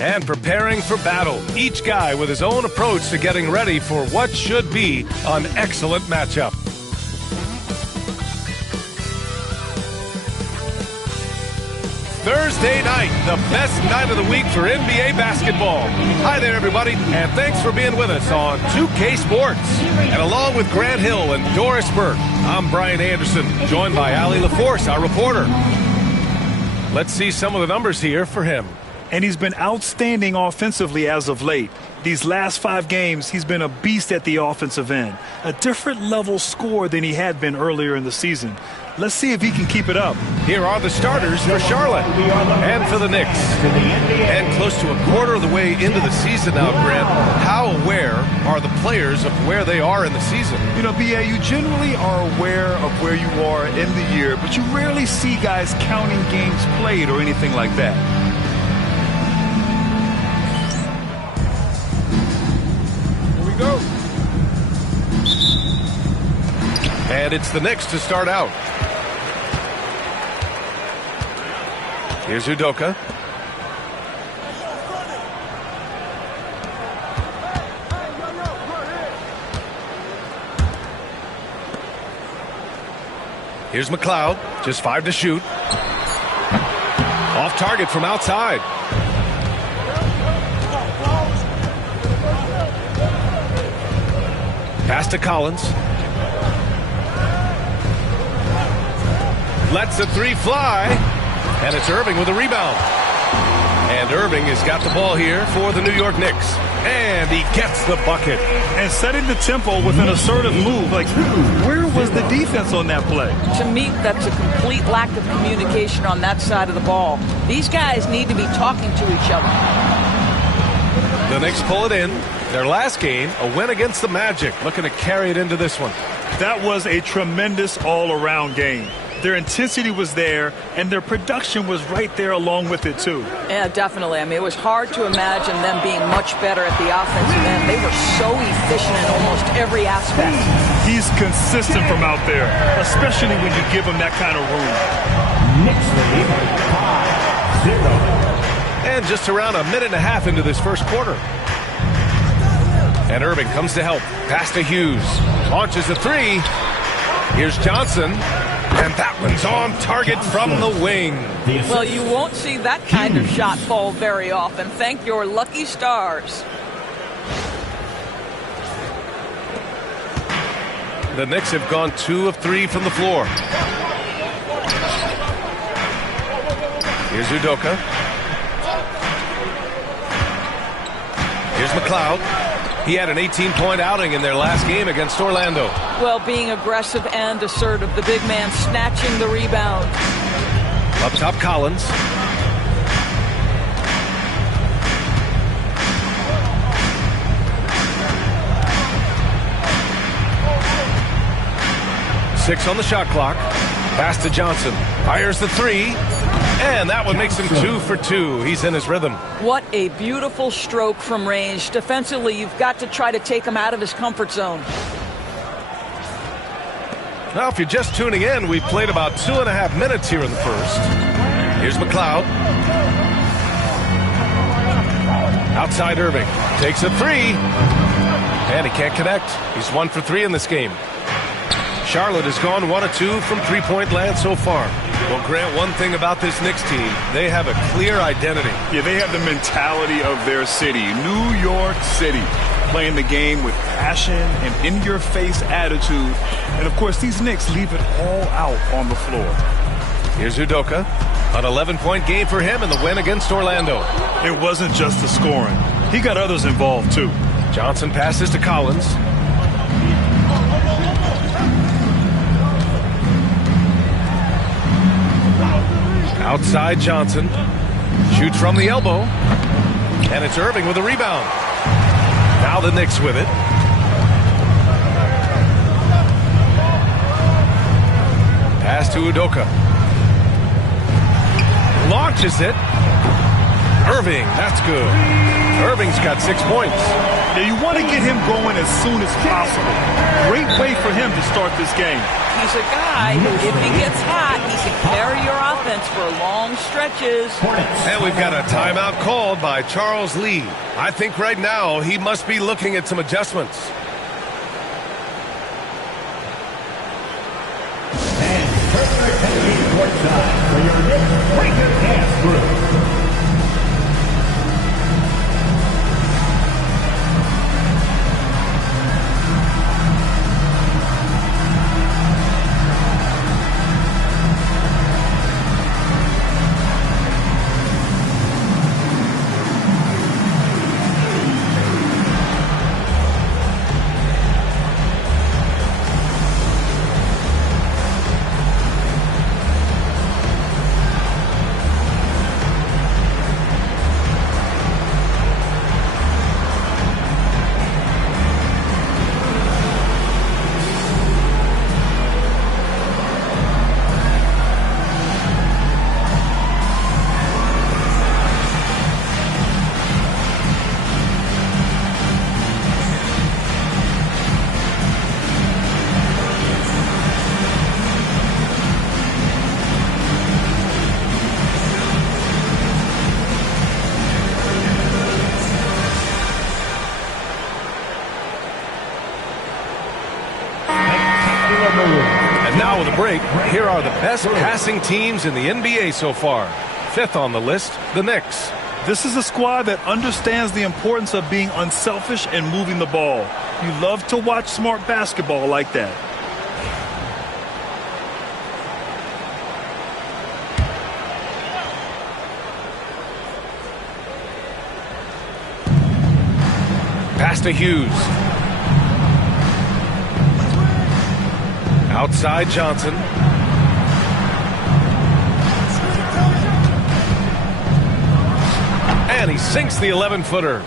And preparing for battle, each guy with his own approach to getting ready for what should be an excellent matchup. Thursday night, the best night of the week for NBA basketball. Hi there, everybody, and thanks for being with us on 2K Sports. And along with Grant Hill and Doris Burke, I'm Brian Anderson, joined by Allie LaForce, our reporter. Let's see some of the numbers here for him. And he's been outstanding offensively as of late. These last 5 games, he's been a beast at the offensive end. A different level score than he had been earlier in the season. Let's see if he can keep it up. Here are the starters for Charlotte and for the Knicks. And close to a quarter of the way into the season now, Grant, how aware are the players of where they are in the season? You know, B.A., you generally are aware of where you are in the year, but you rarely see guys counting games played or anything like that. Go. And it's the Knicks to start out. Here's Udoka. Here's McLeod, just 5 to shoot. Off target from outside. Pass to Collins. Lets the 3 fly. And it's Irving with a rebound. And Irving has got the ball here for the New York Knicks. And he gets the bucket. And setting the tempo with an assertive move. Like, where was the defense on that play? To me, that's a complete lack of communication on that side of the ball. These guys need to be talking to each other. The Knicks pull it in. Their last game, a win against the Magic, looking to carry it into this one. That was a tremendous all-around game. Their intensity was there, and their production was right there along with it, too. Yeah, definitely. I mean, it was hard to imagine them being much better at the offensive end. They were so efficient in almost every aspect. He's consistent from out there, especially when you give him that kind of room. Knicks lead 5-0. And just around a minute and a half into this first quarter. And Irving comes to help. Pass to Hughes. Launches a 3. Here's Johnson. And that one's on target from the wing. Well, you won't see that kind of shot fall very often. Thank your lucky stars. The Knicks have gone 2 of 3 from the floor. Here's Udoka. Here's McLeod. He had an 18-point outing in their last game against Orlando. Well, being aggressive and assertive, the big man snatching the rebound. Up top, Collins. Six on the shot clock. Pass to Johnson. Fires the 3. And that one makes him 2 for 2. He's in his rhythm. What a beautiful stroke from range. Defensively, you've got to try to take him out of his comfort zone. Now, if you're just tuning in, we've played about 2.5 minutes here in the first. Here's McLeod. Outside Irving. Takes a 3. And he can't connect. He's 1 for 3 in this game. Charlotte has gone 1 of 2 from three-point land so far. Well, Grant, one thing about this Knicks team, they have a clear identity. Yeah, they have the mentality of their city, New York City, playing the game with passion and in-your-face attitude. And, of course, these Knicks leave it all out on the floor. Here's Udoka. An 11-point game for him in the win against Orlando. It wasn't just the scoring. He got others involved, too. Johnson passes to Collins. Outside Johnson. Shoots from the elbow. And it's Irving with a rebound. Now the Knicks with it. Pass to Udoka. Launches it. Irving, that's good. Irving's got 6 points. Now you want to get him going as soon as possible. Great way for him to start this game. He's a guy who, if he gets hot, he can carry your offense for long stretches. And we've got a timeout called by Charles Lee. I think right now he must be looking at some adjustments. And further attending courtside for your Knicks Breaker Dance Group. And now with a break, here are the best passing teams in the NBA so far. 5th on the list, the Knicks. This is a squad that understands the importance of being unselfish and moving the ball. You love to watch smart basketball like that. Pass to Hughes. Outside Johnson. And he sinks the 11-footer.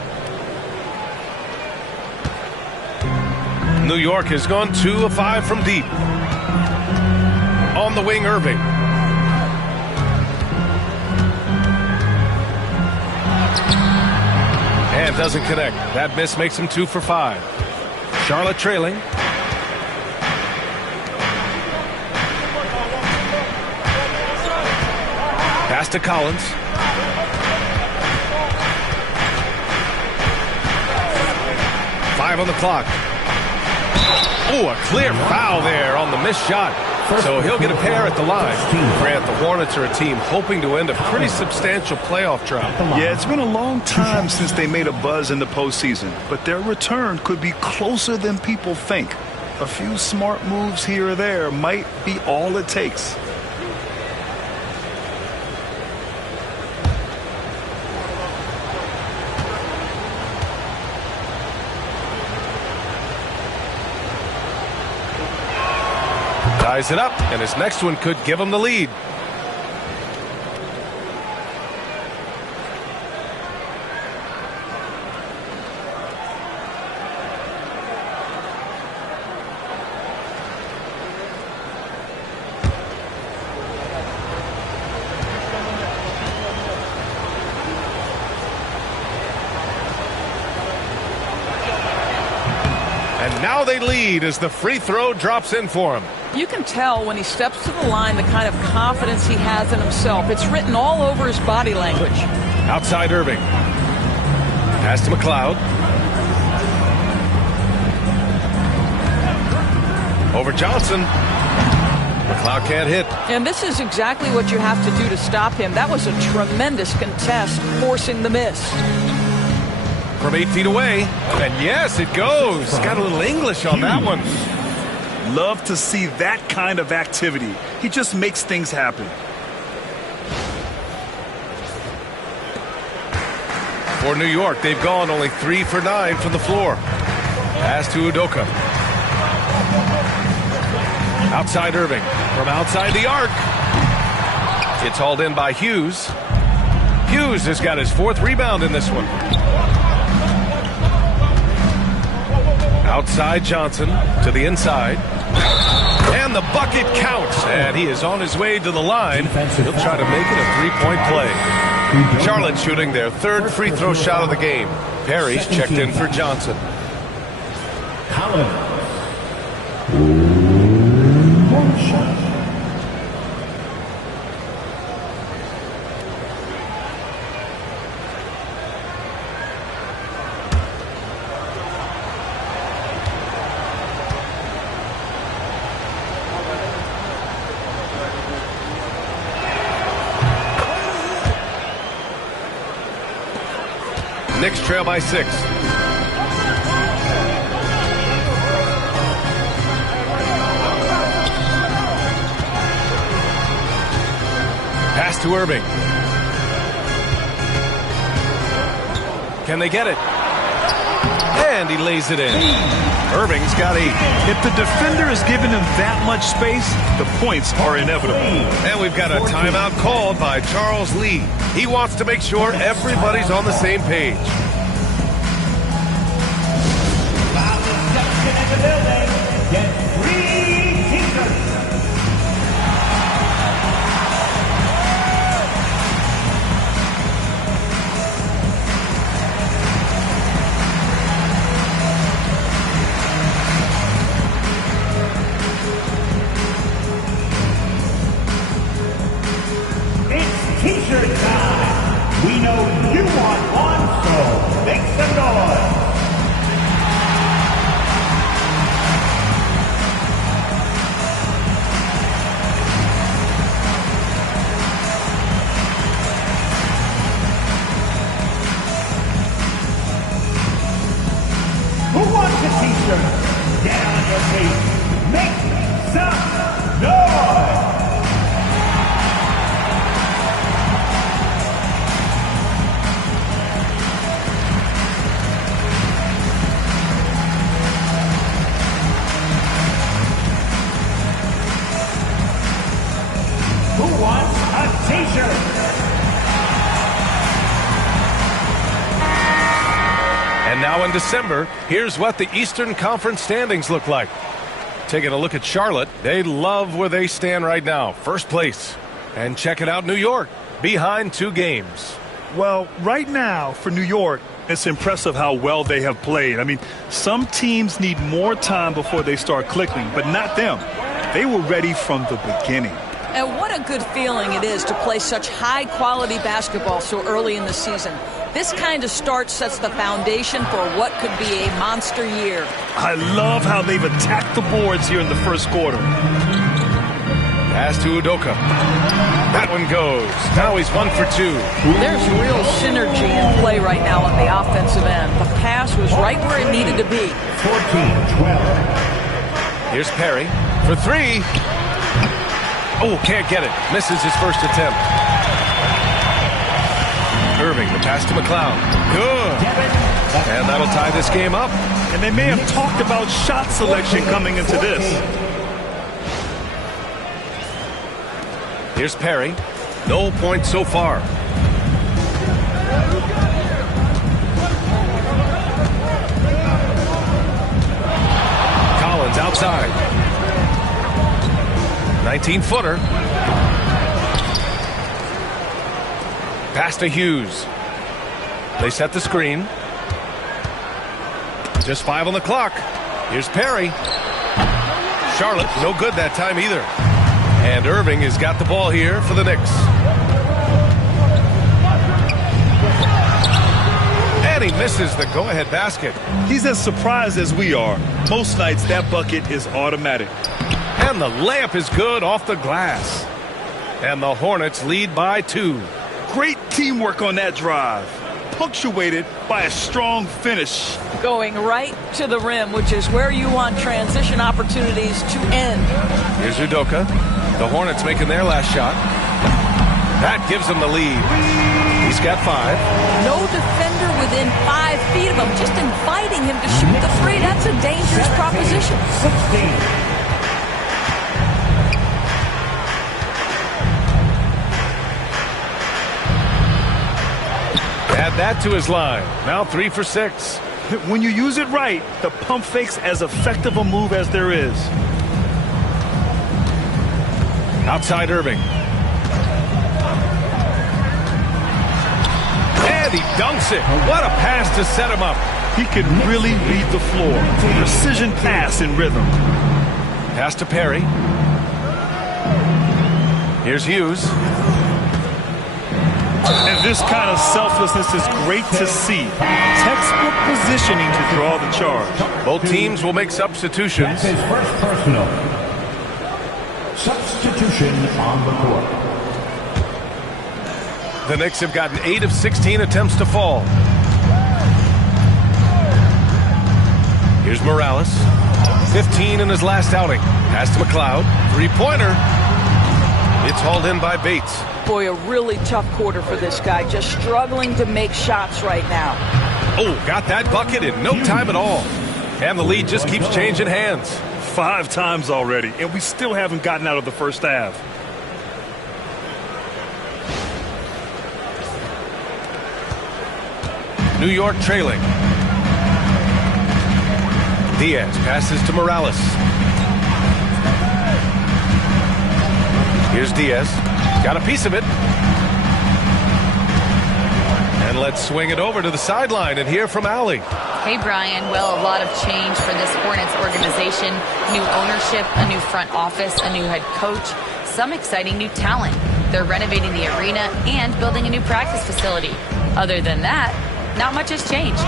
New York has gone 2 of 5 from deep. On the wing, Irving. And doesn't connect. That miss makes him 2 for 5. Charlotte trailing. Pass to Collins. Five on the clock. Oh, a clear foul there on the missed shot. So he'll get a pair at the line. Grant, the Hornets are a team hoping to end a pretty substantial playoff drought. Yeah, it's been a long time since they made a buzz in the postseason, but their return could be closer than people think. A few smart moves here or there might be all it takes. Ties it up, and his next one could give him the lead. And now they lead as the free throw drops in for him. You can tell when he steps to the line the kind of confidence he has in himself. It's written all over his body language. Outside Irving. Pass to McLeod. Over Johnson. McLeod can't hit. And this is exactly what you have to do to stop him. That was a tremendous contest, forcing the miss. From 8 feet away. And yes, it goes. Got a little English on that one. Love to see that kind of activity. He just makes things happen. For New York, they've gone only 3 for 9 from the floor. Pass to Udoka. Outside Irving. From outside the arc. It's hauled in by Hughes. Hughes has got his 4th rebound in this one. Outside Johnson to the inside. And the bucket counts, and he is on his way to the line. He'll try to make it a three-point play. Charlotte shooting their third free throw shot of the game. Perry's checked in for Johnson. Knicks trail by 6. Pass to Irving. Can they get it? And he lays it in. Irving's got 8. If the defender is giving him that much space, the points are inevitable. And we've got a timeout called by Charles Lee. He wants to make sure everybody's on the same page. T-shirt time. We know you want one, so make some noise. Who wants a T-shirt? Get on your feet. Make some noise. Who wants a T-shirt? And now in December, here's what the Eastern Conference standings look like. Taking a look at Charlotte, they love where they stand right now, first place. And check it out, New York, behind 2 games. Well, right now for New York, it's impressive how well they have played. I mean, some teams need more time before they start clicking, but not them. They were ready from the beginning. And what a good feeling it is to play such high-quality basketball so early in the season. This kind of start sets the foundation for what could be a monster year. I love how they've attacked the boards here in the first quarter. Pass to Udoka. That one goes. Now he's 1 for 2. There's real synergy in play right now on the offensive end. The pass was right where it needed to be. 14-12. Here's Perry for 3. Oh, can't get it. Misses his first attempt. Irving, the pass to McLeod. Good. And that'll tie this game up. And they may have talked about shot selection coming into this. Here's Perry. No points so far. Collins outside. 19-footer. Pass to Hughes. They set the screen. Just 5 on the clock. Here's Perry. Charlotte, no good that time either. And Irving has got the ball here for the Knicks. And he misses the go-ahead basket. He's as surprised as we are. Most nights that bucket is automatic. And the layup is good off the glass. And the Hornets lead by 2. Great teamwork on that drive, punctuated by a strong finish. Going right to the rim, which is where you want transition opportunities to end. Here's Udoka. The Hornets making their last shot. That gives them the lead. He's got 5. No defender within 5 feet of him, just inviting him to shoot the free. That's a dangerous proposition. 16. Add that to his line. Now 3 for 6. When you use it right, the pump fake's as effective a move as there is. Outside Irving. And he dunks it. What a pass to set him up. He can really read the floor. Precision pass in rhythm. Pass to Perry. Here's Hughes. And this kind of selflessness is great to see. Textbook positioning to draw the charge. Both teams will make substitutions. That's his first personal. Substitution on the court. The Knicks have gotten 8 of 16 attempts to fall. Here's Morales. 15 in his last outing. Pass to McLeod. Three-pointer. It's hauled in by Bates. Boy, a really tough quarter for this guy. Just struggling to make shots right now. Oh, got that bucket in no time at all. And the lead just keeps changing hands. 5 times already, and we still haven't gotten out of the first half. New York trailing. Diaz passes to Morales. Here's Diaz. Got a piece of it. And let's swing it over to the sideline and hear from Allie. Hey, Brian. Well, a lot of change for this Hornets organization. New ownership, a new front office, a new head coach, some exciting new talent. They're renovating the arena and building a new practice facility. Other than that, not much has changed.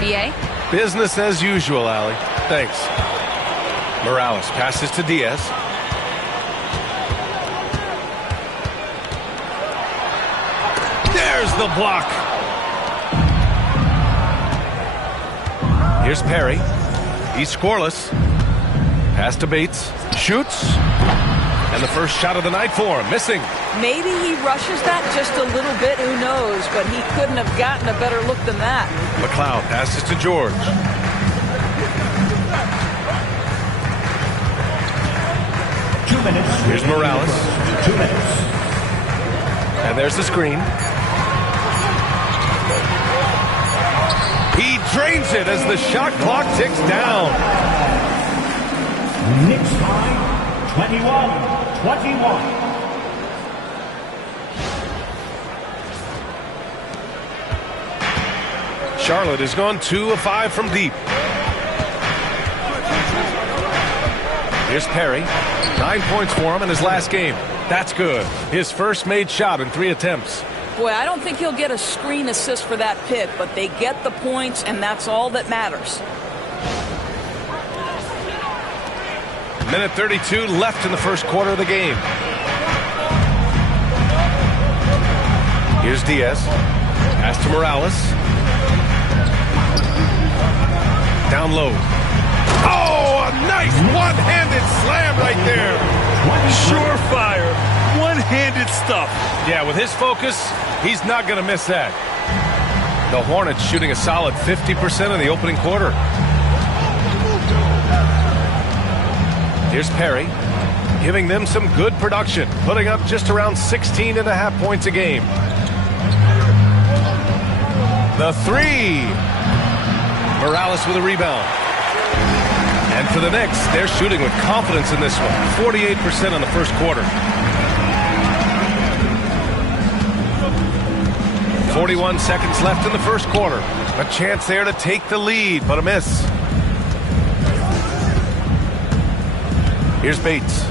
B.A.? Business as usual, Allie. Thanks. Morales passes to Diaz. There's the block. Here's Perry. He's scoreless. Pass to Bates. Shoots. And the first shot of the night for him. Missing. Maybe he rushes that just a little bit. Who knows? But he couldn't have gotten a better look than that. McLeod passes to George. Here's Morales. 2 minutes. And there's the screen. He drains it as the shot clock ticks down. Knicks by 21-21. Charlotte has gone 2 of 5 from deep. Here's Perry. 9 points for him in his last game. That's good. His first made shot in 3 attempts. Boy, I don't think he'll get a screen assist for that pick, but they get the points, and that's all that matters. Minute 32 left in the first quarter of the game. Here's Diaz. Pass to Morales. Down low. Oh, a nice one-handed slam right there. Surefire, one-handed stuff. Yeah, with his focus, he's not going to miss that. The Hornets shooting a solid 50% in the opening quarter. Here's Perry, giving them some good production, putting up just around 16.5 points a game. The three. Morales with a rebound. And for the Knicks, they're shooting with confidence in this one. 48% in the first quarter. 41 seconds left in the first quarter. A chance there to take the lead, but a miss. Here's Bates.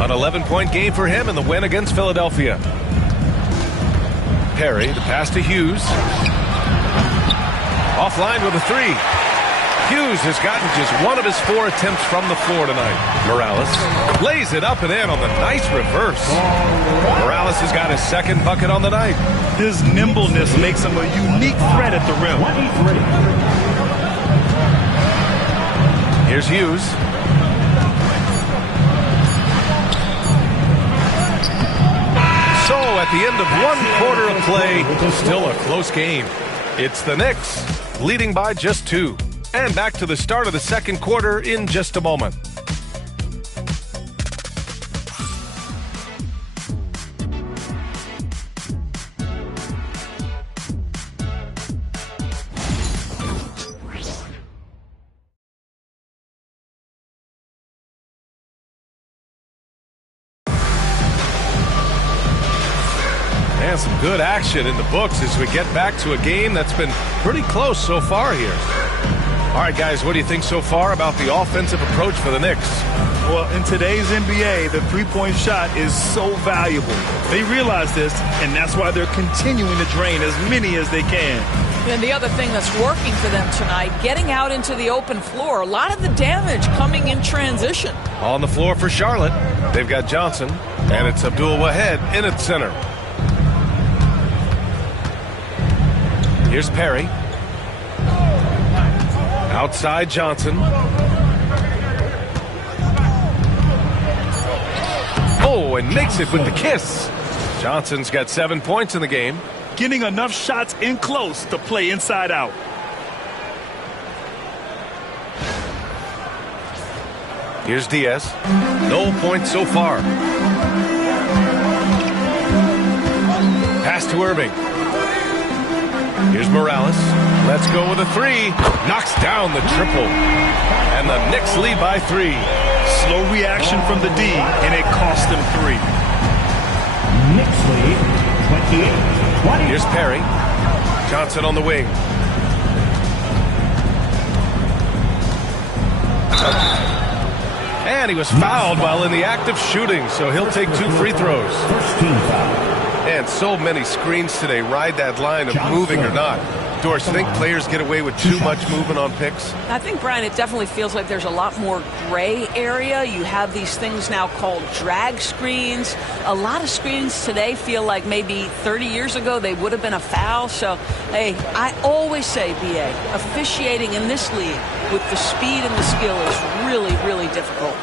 An 11-point game for him in the win against Philadelphia. Perry, the pass to Hughes. Offline with a three. Hughes has gotten just 1 of his 4 attempts from the floor tonight. Morales lays it up and in on the nice reverse. Morales has got his second bucket on the night. His nimbleness makes him a unique threat at the rim. 23. Here's Hughes. So at the end of 1 quarter of play, still a close game. It's the Knicks leading by just 2. And back to the start of the second quarter in just a moment. And some good action in the books as we get back to a game that's been pretty close so far here. All right, guys, what do you think so far about the offensive approach for the Knicks? Well, in today's NBA, the three-point shot is so valuable. They realize this, and that's why they're continuing to drain as many as they can. And the other thing that's working for them tonight, getting out into the open floor. A lot of the damage coming in transition. On the floor for Charlotte, they've got Johnson, and it's Abdul Wahed in at center. Here's Perry. Outside Johnson. Oh, and makes it with the kiss. Johnson's got 7 points in the game. Getting enough shots in close to play inside out. Here's Diaz. No points so far. Pass to Irving. Here's Morales. Let's go with a three. Knocks down the triple. And the Knicks lead by 3. Slow reaction from the D, and it cost them 3. Knicks lead 28-20. Here's Perry. Johnson on the wing. And he was fouled while in the act of shooting, so he'll take 2 free throws. First team foul. And so many screens today ride that line of moving or not. Doris, think players get away with too much movement on picks? I think, Brian, it definitely feels like there's a lot more gray area. You have these things now called drag screens. A lot of screens today feel like maybe 30 years ago they would have been a foul. So, hey, I always say, B.A., officiating in this league with the speed and the skill is really, really difficult.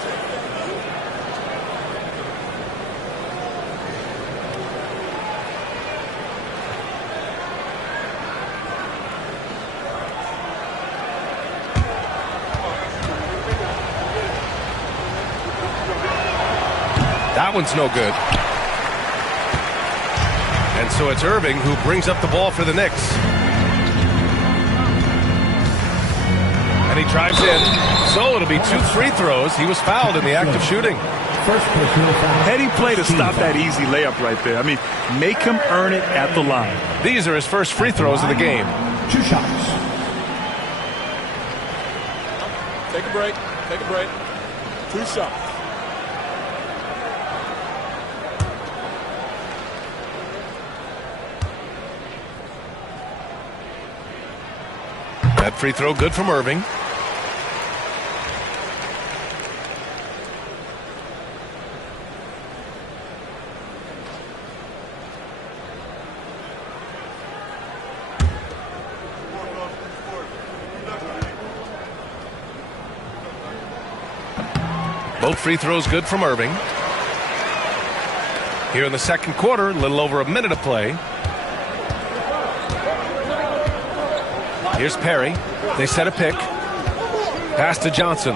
That one's no good. And so it's Irving who brings up the ball for the Knicks. And he drives in. So it'll be 2 free throws. He was fouled in the act of shooting. First personal foul. Heady play to stop that easy layup right there. I mean, make him earn it at the line. These are his first free throws of the game. 2 shots. Take a break. Take a break. 2 shots. That free throw good from Irving. Both free throws good from Irving. Here in the second quarter, a little over a minute to play. Here's Perry. They set a pick. Pass to Johnson.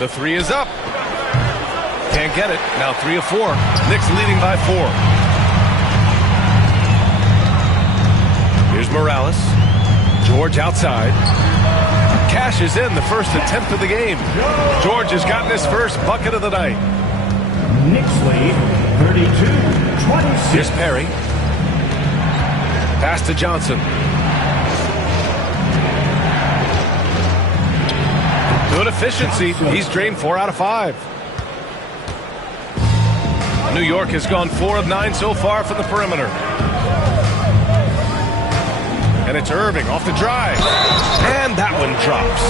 The 3 is up. Can't get it. Now 3 of 4. Knicks leading by 4. Here's Morales. George outside. Cashes in the first attempt of the game. George has gotten his first bucket of the night. Knicks lead 32-26. Here's Perry. Pass to Johnson. Good efficiency. He's drained 4 out of 5. New York has gone 4 of 9 so far from the perimeter. And it's Irving off the drive. And that one drops.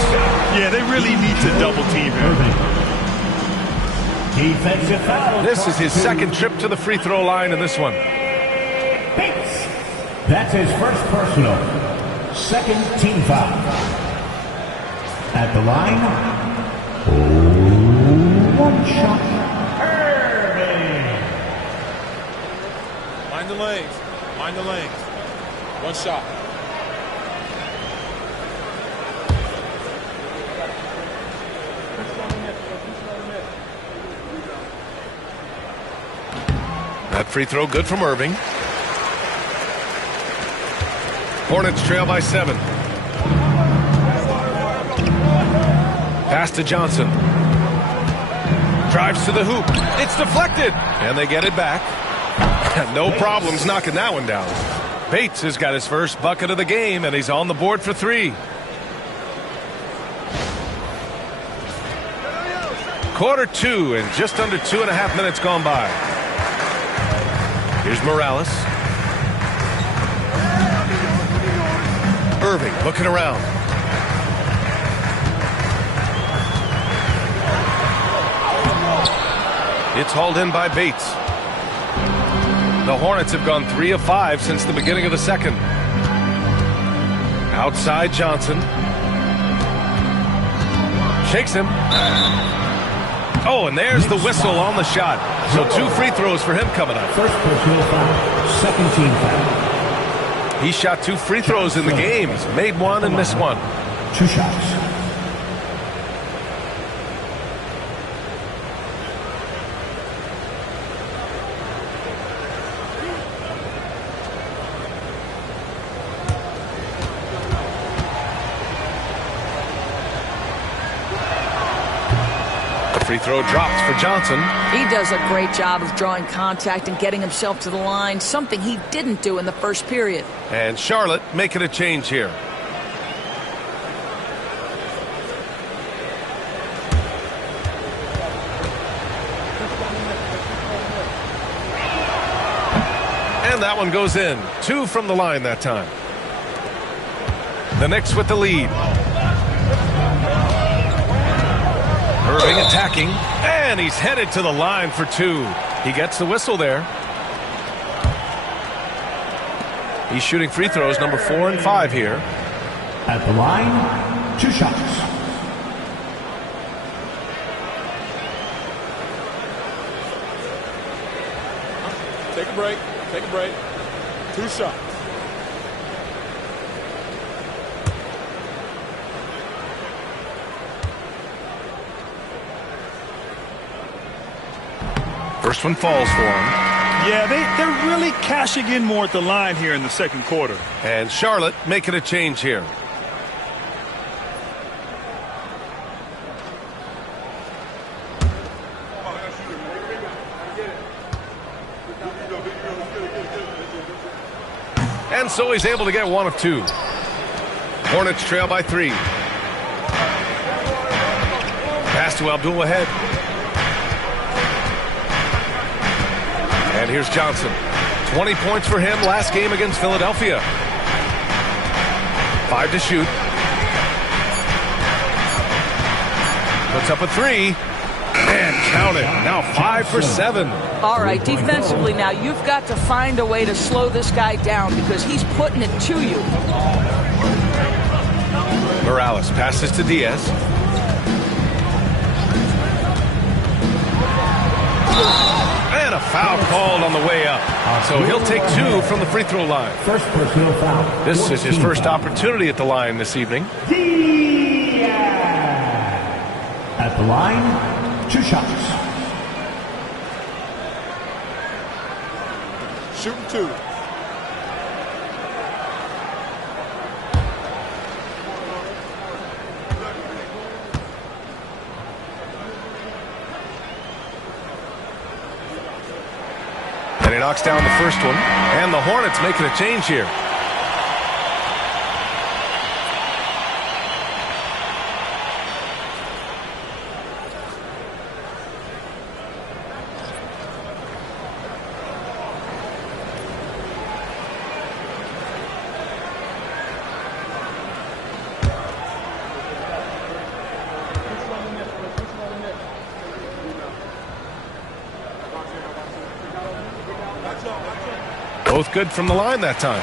Yeah, they really need to double team him. Defensive foul. This is his second trip to the free throw line in this one. That's his first personal. Second team foul. At the line, 1 shot. Irving. Mind the lanes. Mind the lanes. 1 shot. That free throw good from Irving. Hornets trail by 7. Pass to Johnson. Drives to the hoop. It's deflected. And they get it back. No problems knocking that one down. Bates has got his first bucket of the game, and he's on the board for 3. Quarter 2 and just under 2.5 minutes gone by. Here's Morales. Irving looking around. It's hauled in by Bates. The Hornets have gone 3 of 5 since the beginning of the second. Outside Johnson. Shakes him. Oh, and there's the whistle on the shot. So 2 free throws for him coming up. First personal foul, second team foul. He shot 2 free throws in the game. He's made 1 and missed 1. 2 shots. Free throw dropped for Johnson. He does a great job of drawing contact and getting himself to the line, something he didn't do in the first period. And Charlotte making a change here. And that one goes in. 2 from the line that time. The Knicks with the lead. Irving attacking, and he's headed to the line for 2. He gets the whistle there. He's shooting free throws number 4 and 5 here. At the line, 2 shots. Take a break. Take a break. 2 shots. First one falls for him. Yeah, they're really cashing in more at the line here in the second quarter. And Charlotte making a change here. And so he's able to get 1 of 2. Hornets trail by 3. Pass to Abdul ahead. And here's Johnson. 20 points for him last game against Philadelphia. 5 to shoot. Puts up a 3. And count it. Now 5 for 7. All right, defensively now, you've got to find a way to slow this guy down because he's putting it to you. Morales passes to Diaz. And a foul called on the way up. So he'll take 2 from the free throw line. First personal foul. This is his first opportunity at the line this evening. Diaz. At the line, 2 shots. Shooting 2. And he knocks down the first one. And the Hornets making a change here. Both good from the line that time.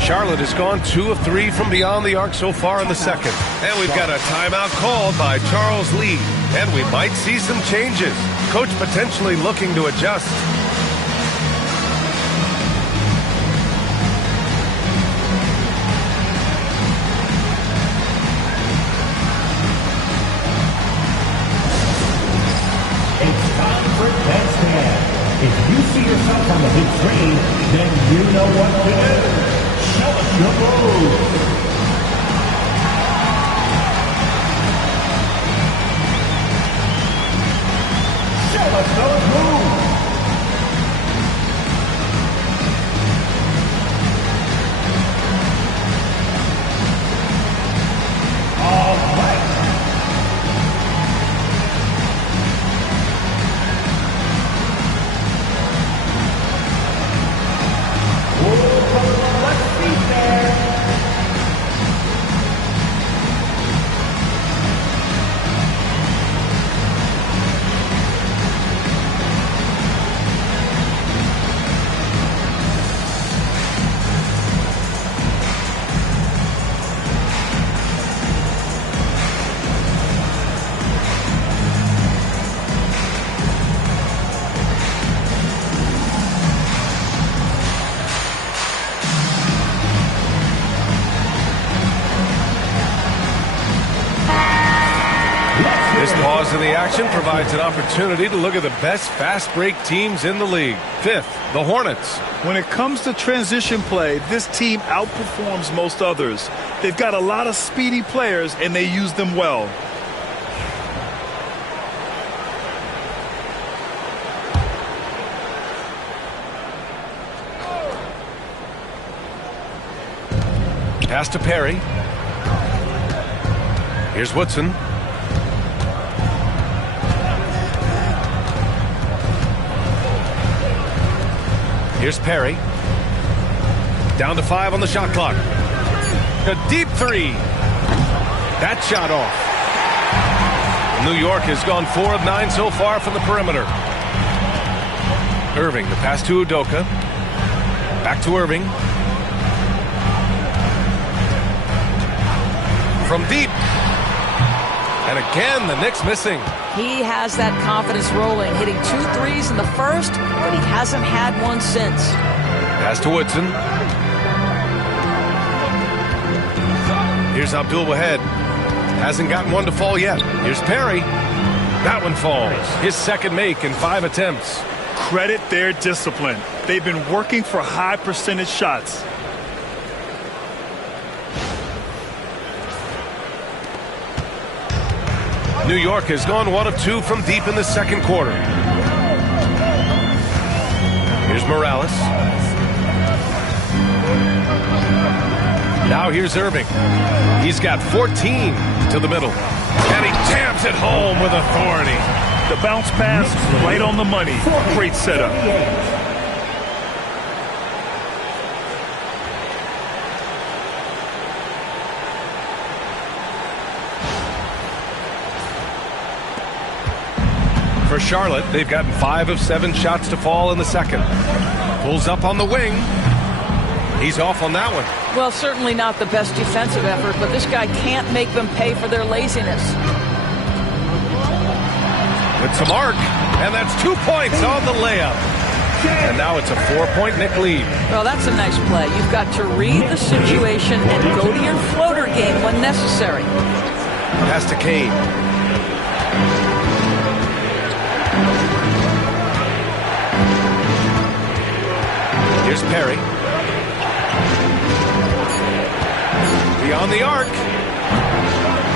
Charlotte has gone 2 of 3 from beyond the arc so far in the second. And we've got a timeout called by Charles Lee. And we might see some changes. Coach potentially looking to adjust. It's time for Best If you see yourself on the big screen, then you know what to do. Show us your moves. Show us those Pause in the action provides an opportunity to look at the best fast break teams in the league. Fifth, the Hornets. When it comes to transition play, this team outperforms most others. They've got a lot of speedy players, and they use them well. Pass to Perry. Here's Woodson. Here's Perry. Down to 5 on the shot clock. A deep three. That shot off. New York has gone 4 of 9 so far from the perimeter. Irving, the pass to Udoka. Back to Irving. From deep. And again, the Knicks missing. He has that confidence rolling, hitting 2 threes in the first, but he hasn't had one since. Pass to Woodson. Here's Abdul Wahed. Hasn't gotten one to fall yet. Here's Perry. That one falls. His second make in 5 attempts. Credit their discipline. They've been working for high percentage shots. New York has gone 1 of 2 from deep in the second quarter. Here's Morales. Now here's Irving. He's got 14 to the middle. And he jams it home with authority. The bounce pass right on the money. Great setup. For Charlotte, they've gotten 5 of 7 shots to fall in the second. Pulls up on the wing. He's off on that one. Well, certainly not the best defensive effort, but this guy can't make them pay for their laziness. With some arc, and that's 2 points on the layup. And now it's a 4-point Knick lead. Well, that's a nice play. You've got to read the situation and go to your floater game when necessary. Pass to Kane. Here's Perry. Beyond the arc.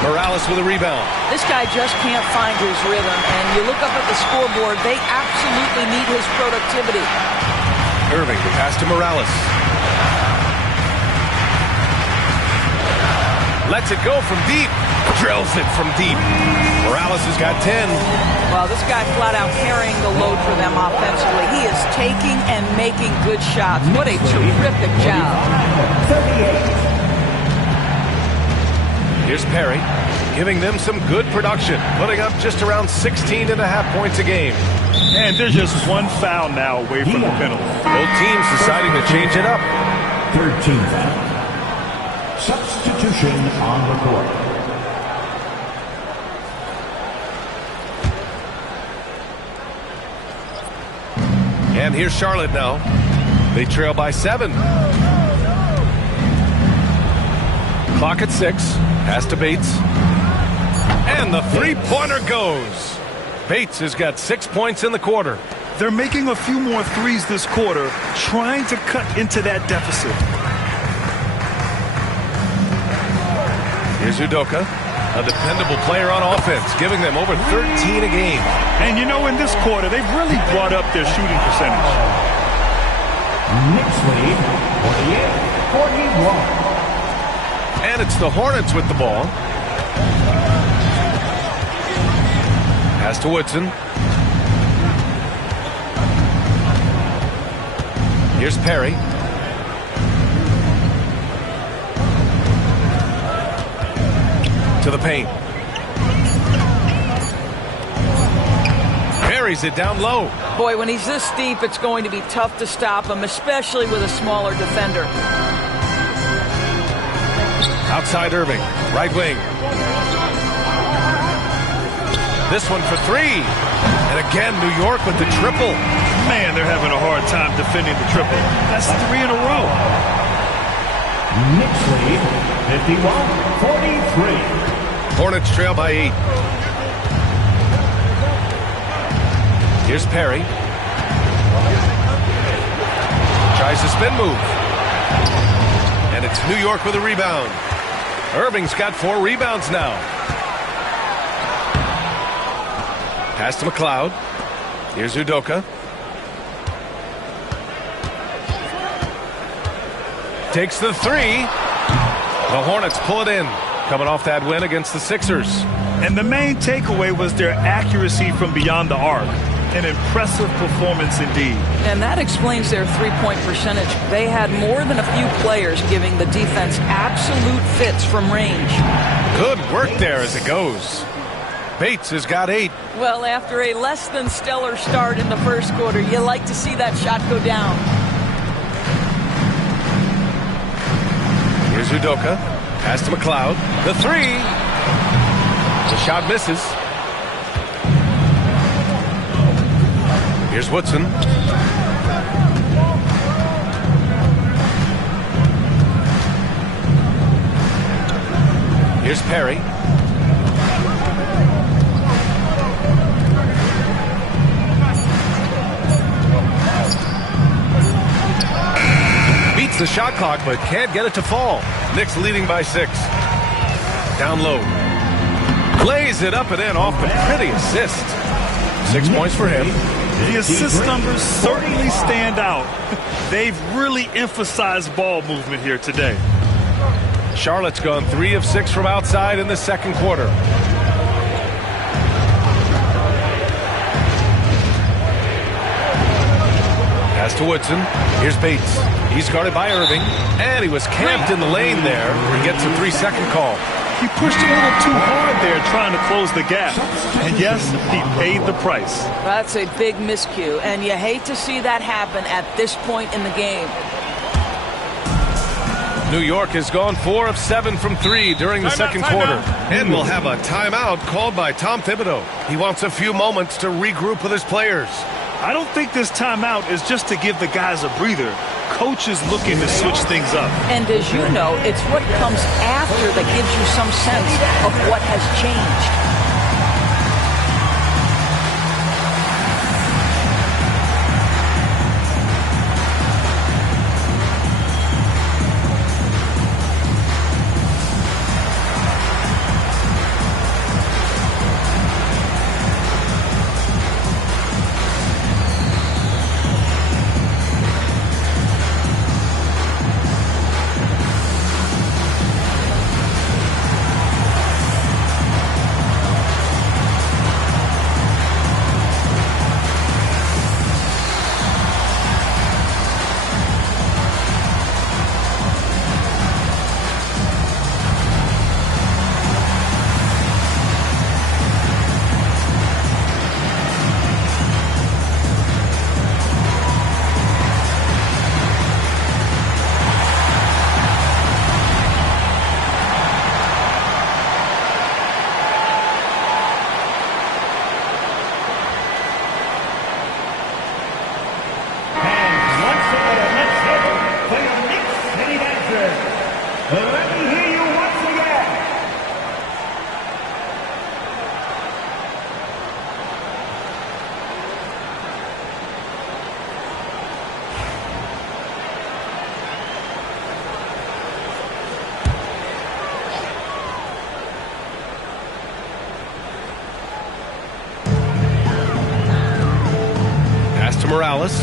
Morales with a rebound. This guy just can't find his rhythm, and you look up at the scoreboard, they absolutely need his productivity. Irving, the pass to Morales. Lets it go from deep. Drills it from deep. Morales has got 10. Well, this guy flat out carrying the load for them offensively. He is taking and making good shots. What a terrific job. Here's Perry, giving them some good production, putting up just around 16.5 points a game. And they're just 1 foul now away from the penalty. Both teams deciding to change it up. 13 foul. Substitution on the court. And here's Charlotte now. They trail by 7. Clock at 6. Pass to Bates. And the three-pointer goes. Bates has got 6 points in the quarter. They're making a few more threes this quarter, trying to cut into that deficit. Here's Udoka, a dependable player on offense, giving them over 13 a game. And you know, in this quarter, they've really brought up their shooting percentage. Knicks lead, 48-41. And it's the Hornets with the ball. Pass to Woodson. Here's Perry. To the paint. Buries it down low. Boy, when he's this deep, it's going to be tough to stop him, especially with a smaller defender. Outside Irving, right wing. This one for 3. And again, New York with the triple. Man, they're having a hard time defending the triple. That's 3 in a row. Knicks lead, 51-43. Hornets trail by 8. Here's Perry. Tries to spin move. And it's New York with a rebound. Irving's got 4 rebounds now. Pass to McLeod. Here's Udoka. Takes the 3. The Hornets pull it in, coming off that win against the Sixers. And the main takeaway was their accuracy from beyond the arc. An impressive performance indeed. And that explains their three-point percentage. They had more than a few players giving the defense absolute fits from range. Good work there as it goes. Bates has got 8. Well, after a less than stellar start in the first quarter, you like to see that shot go down. Here's Udoka. Pass to McLeod. The 3. The shot misses. Here's Woodson. Here's Perry. Beats the shot clock, but can't get it to fall. Knicks leading by 6. Down low. Lays it up and in off the pretty assist. 6 points for him. The assist numbers certainly stand out. They've really emphasized ball movement here today. Charlotte's gone 3 of 6 from outside in the second quarter. Pass to Woodson. Here's Bates. He's guarded by Irving. And he was camped in the lane there. He gets a 3-second call. He pushed a little too hard there trying to close the gap. And yes, he paid the price. That's a big miscue, and you hate to see that happen at this point in the game. New York has gone 4 of 7 from 3 during the second quarter. And will have a timeout called by Tom Thibodeau. He wants a few moments to regroup with his players. I don't think this timeout is just to give the guys a breather. Coach is looking to switch things up. And as you know, it's what comes after that gives you some sense of what has changed. Morales.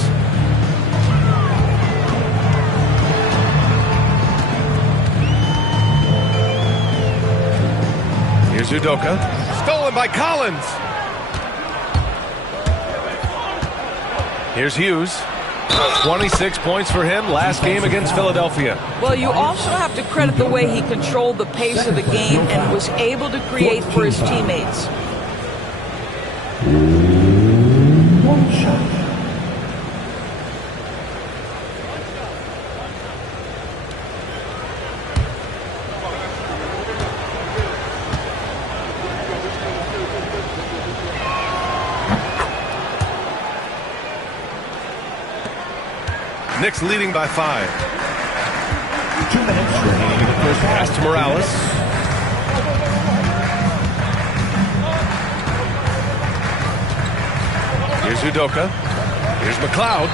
Here's Udoka. Stolen by Collins. Here's Hughes. 26 points for him last game against Philadelphia. Well, you also have to credit the way he controlled the pace of the game and was able to create for his teammates. One shot. Knicks leading by 5. 2 minutes remaining in the first half. Pass to Morales. Here's Udoka. Here's McLeod.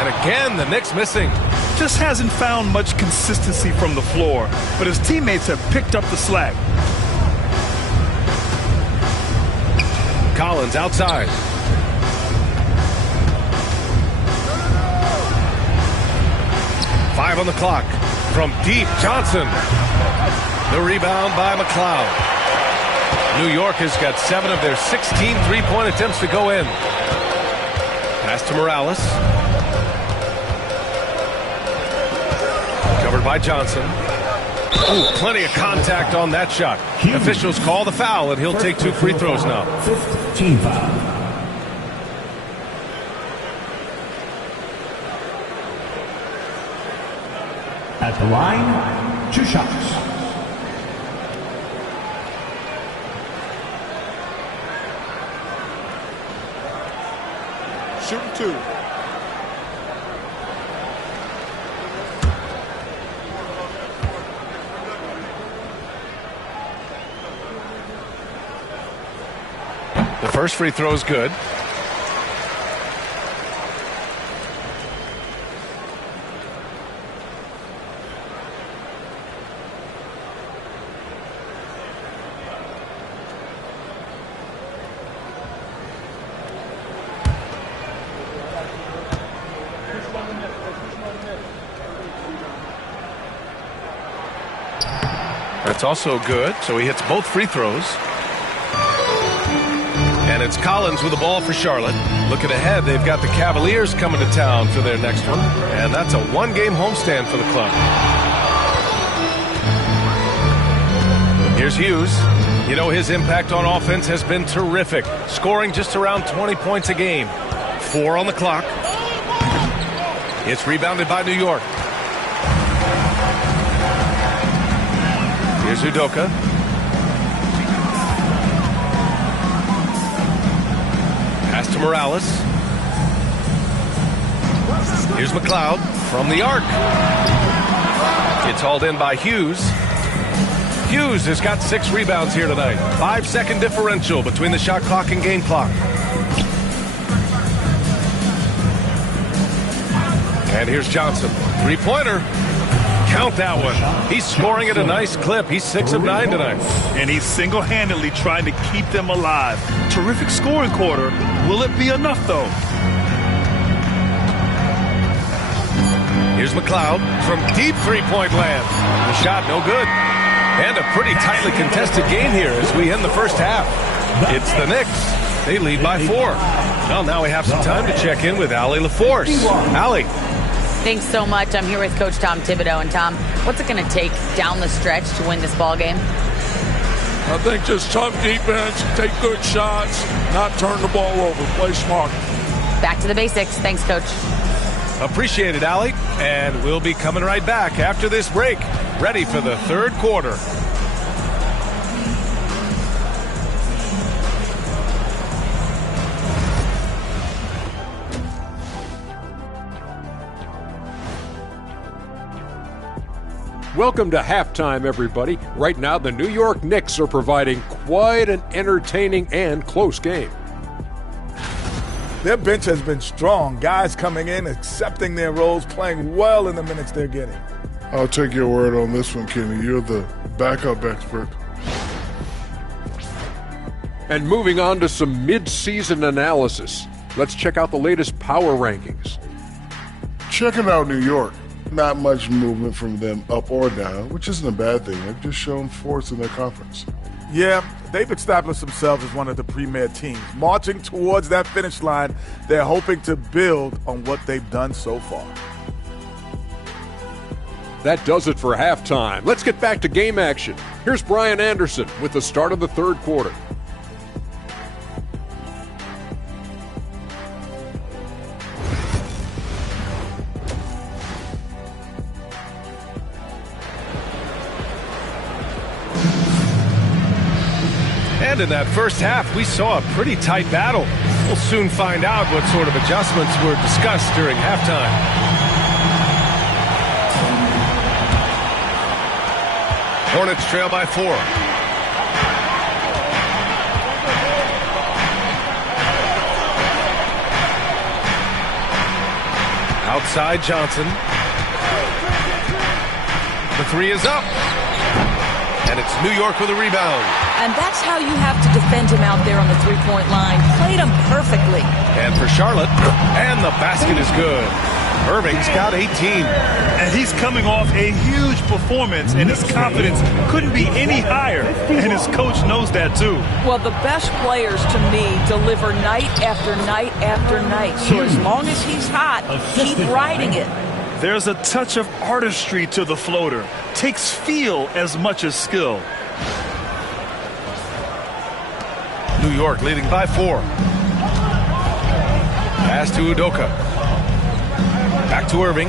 And again, the Knicks missing. Just hasn't found much consistency from the floor, but his teammates have picked up the slack. Collins outside. Five on the clock. From deep, Johnson. The rebound by McLeod. New York has got 7 of their 16 three-point attempts to go in. Pass to Morales. Covered by Johnson. Ooh, plenty of contact on that shot. Officials call the foul, and he'll take 2 free throws now. 15 foul. At the line, 2 shots. Shooting 2. The first free throw is good. That's also good, so he hits both free throws. And it's Collins with the ball for Charlotte. Looking ahead, they've got the Cavaliers coming to town for their next one. And that's a 1-game homestand for the club. Here's Hughes. You know, his impact on offense has been terrific. Scoring just around 20 points a game. 4 on the clock. It's rebounded by New York. Here's Udoka. Pass to Morales. Here's McLeod from the arc. It's hauled in by Hughes. Hughes has got 6 rebounds here tonight. 5-second differential between the shot clock and game clock. And here's Johnson. 3-pointer. Count that one. He's scoring at a nice clip. He's 6 of 9 tonight. And he's single-handedly trying to keep them alive. Terrific scoring quarter. Will it be enough, though? Here's McLeod from deep three-point land. The shot no good. And a pretty tightly contested game here as we end the first half. It's the Knicks. They lead by 4. Well, now we have some time to check in with Allie LaForce. Allie. Thanks so much. I'm here with Coach Tom Thibodeau. And Tom, what's it going to take down the stretch to win this ball game? I think just tough defense, take good shots, not turn the ball over, play smart. Back to the basics. Thanks, Coach. Appreciate it, Allie. And we'll be coming right back after this break, ready for the third quarter. Welcome to halftime, everybody. Right now, the New York Knicks are providing quite an entertaining and close game. Their bench has been strong. Guys coming in, accepting their roles, playing well in the minutes they're getting. I'll take your word on this one, Kenny. You're the backup expert. And moving on to some mid-season analysis. Let's check out the latest power rankings. Checking out New York. Not much movement from them up or down, which isn't a bad thing. They've just shown force in their conference. Yeah, they've established themselves as one of the premier teams. Marching towards that finish line, they're hoping to build on what they've done so far. That does it for halftime. Let's get back to game action. Here's Brian Anderson with the start of the third quarter. And in that first half, we saw a pretty tight battle. We'll soon find out what sort of adjustments were discussed during halftime. Hornets trail by 4. Outside Johnson. The three is up. And it's New York with a rebound. And that's how you have to defend him out there on the three-point line. Played him perfectly. And for Charlotte, and the basket is good. Irving's got 18. And he's coming off a huge performance, and his confidence couldn't be any higher. And his coach knows that, too. Well, the best players, to me, deliver night after night after night. So as long as he's hot, keep riding it. There's a touch of artistry to the floater. Takes feel as much as skill. New York leading by 4. Pass to Udoka. Back to Irving.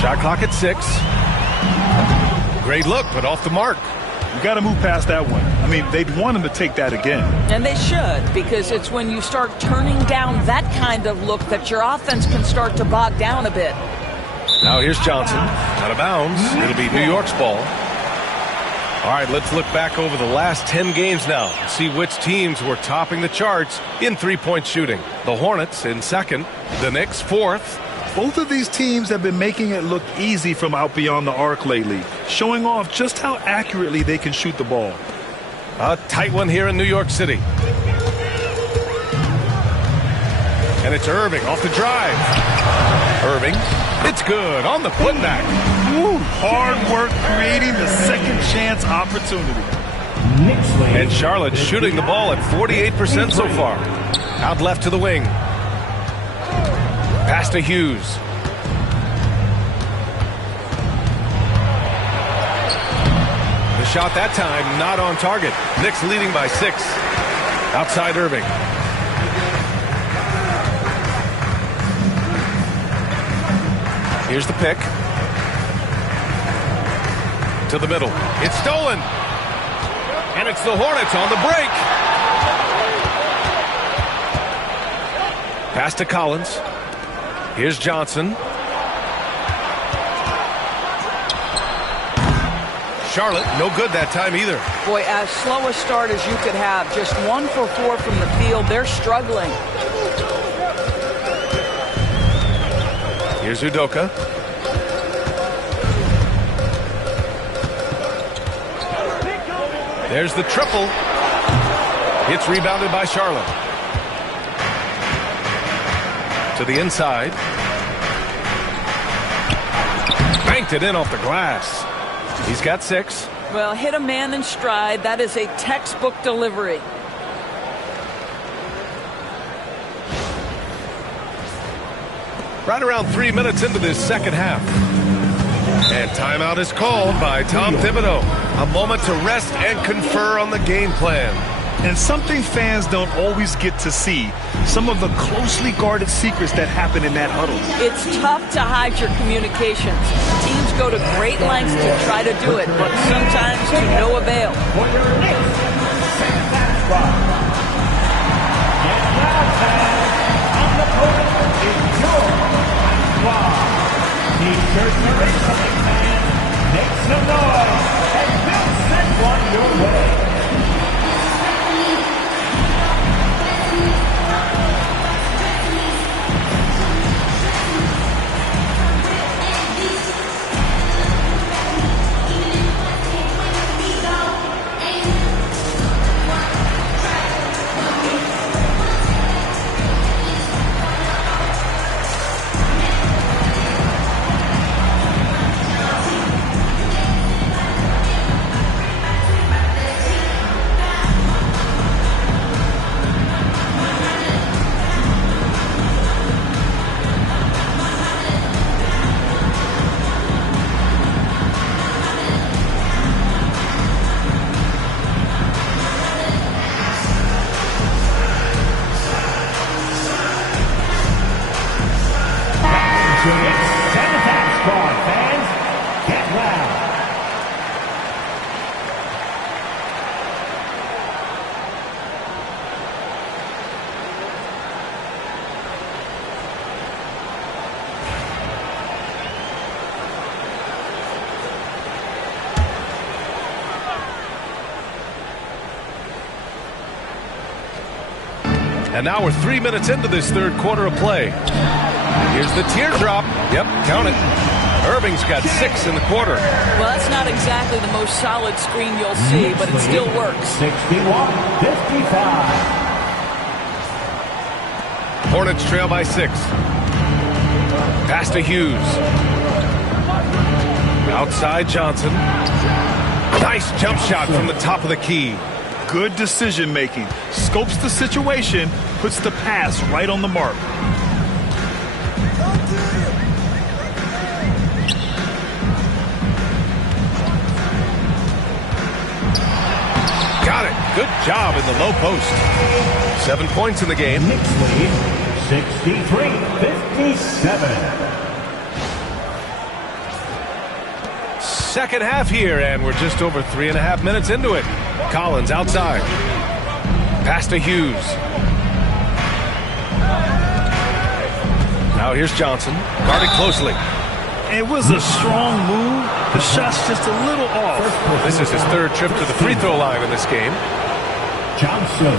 Shot clock at 6. Great look, but off the mark. You got to move past that one. I mean, they'd want him to take that again. And they should, because it's when you start turning down that kind of look that your offense can start to bog down a bit. Now here's Johnson. Out of bounds. It'll be New York's ball. All right, let's look back over the last 10 games now and see which teams were topping the charts in three-point shooting. The Hornets in second. The Knicks fourth. Both of these teams have been making it look easy from out beyond the arc lately, showing off just how accurately they can shoot the ball. A tight one here in New York City. And it's Irving off the drive. Irving, it's good on the putback. Woo, hard work creating the second chance opportunity. And Charlotte shooting the ball at 48% so far. Out left to the wing. Pass to Hughes. The shot that time not on target. Knicks leading by 6. Outside Irving. Here's the pick. To the middle. It's stolen. And it's the Hornets on the break. Pass to Collins. Here's Johnson. Charlotte, no good that time either. Boy, as slow a start as you could have. Just 1 for 4 from the field. They're struggling. Here's Udoka. There's the triple. It's rebounded by Charlotte. To the inside. Banked it in off the glass. He's got 6. Well, hit a man in stride. That is a textbook delivery. Right around 3 minutes into this second half. And timeout is called by Tom Thibodeau. A moment to rest and confer on the game plan. And something fans don't always get to see, some of the closely guarded secrets that happen in that huddle. It's tough to hide your communications. Teams go to great lengths to try to do it, but sometimes to no avail. Make some noise and we'll send one your way. And now we're 3 minutes into this third quarter of play. Here's the teardrop. Yep, count it. Irving's got 6 in the quarter. Well, that's not exactly the most solid screen you'll see, but it still works. 61-55. Hornets trail by 6. Pass to Hughes. Outside Johnson. Nice jump shot from the top of the key. Good decision making. Scopes the situation, puts the pass right on the mark. Got it. Good job in the low post. 7 points in the game. Knicks lead 63-57. Second half here, and we're just over 3.5 minutes into it. Collins outside. Pass to Hughes. Now here's Johnson. Guarded closely. It was a strong move. The shot's just a little off. This is his third trip to the free throw line in this game. Johnson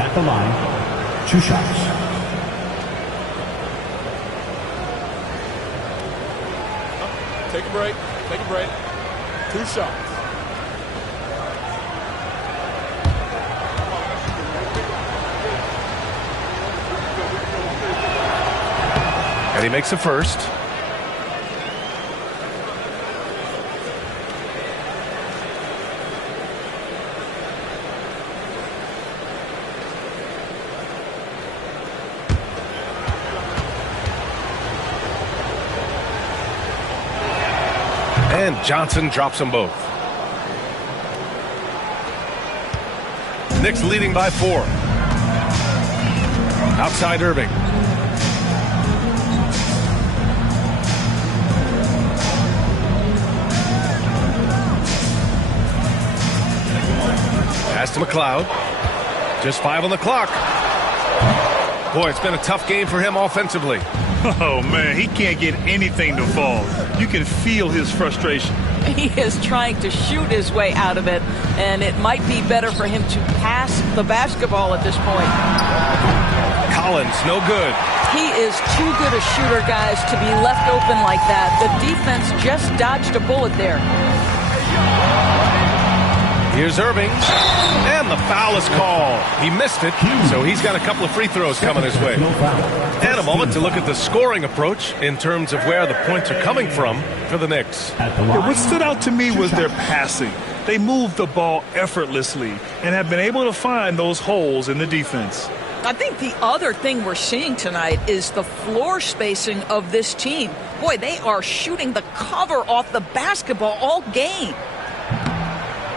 at the line. 2 shots. Take a break. Take a break. 2 shots. And he makes the first. And Johnson drops them both. Knicks leading by 4. Outside Irving. Pass to McLeod. Just 5 on the clock. Boy, it's been a tough game for him offensively. Oh, man, he can't get anything to fall. You can feel his frustration. He is trying to shoot his way out of it, and it might be better for him to pass the basketball at this point. Collins, no good. He is too good a shooter, guys, to be left open like that. The defense just dodged a bullet there. Here's Irving, and the foul is called. He missed it, so he's got a couple of free throws coming his way. And a moment to look at the scoring approach in terms of where the points are coming from for the Knicks. What stood out to me was their passing. They moved the ball effortlessly and have been able to find those holes in the defense. I think the other thing we're seeing tonight is the floor spacing of this team. Boy, they are shooting the cover off the basketball all game.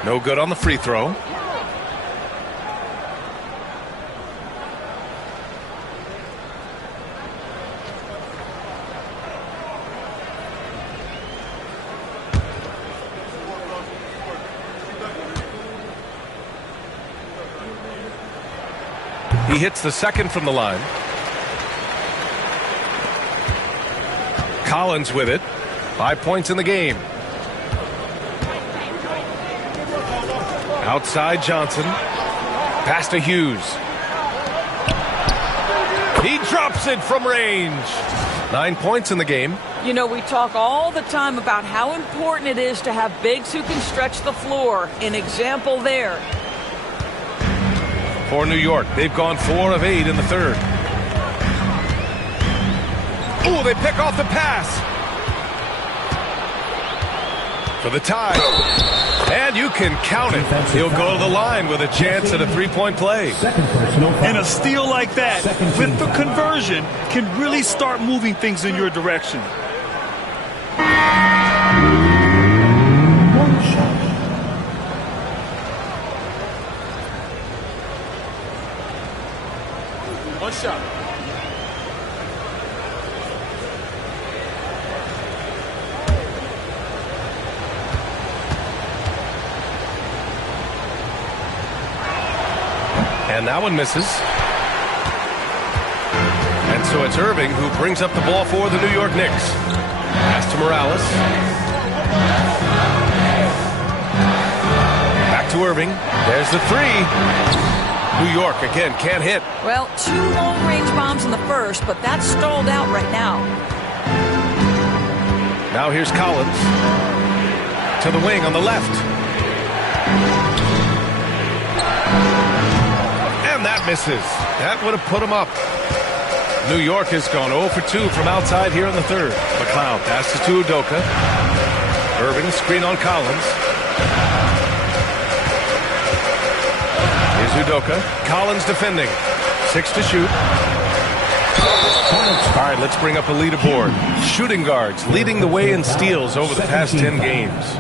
No good on the free throw. He hits the second from the line. Collins with it. 5 points in the game. Outside Johnson. Pass to Hughes. He drops it from range. 9 points in the game. You know, we talk all the time about how important it is to have bigs who can stretch the floor. An example there. For New York, they've gone 4 of 8 in the third. Ooh, they pick off the pass. For the tie. And you can count it. He'll go to the line with a chance at a three-point play. And a steal like that, with the conversion, can really start moving things in your direction. One shot. And that one misses. And so it's Irving who brings up the ball for the New York Knicks. Pass to Morales. Back to Irving. There's the three. New York, again, can't hit. Well, 2 long-range bombs in the first, but that's stalled out right now. Now here's Collins. To the wing on the left. And that misses. That would have put him up. New York has gone 0 for 2 from outside here in the third. McLeod passes to Udoka. Irving screen on Collins. Here's Udoka. Collins defending. 6 to shoot. All right, let's bring up a leaderboard. Shooting guards leading the way in steals over the past 10 games.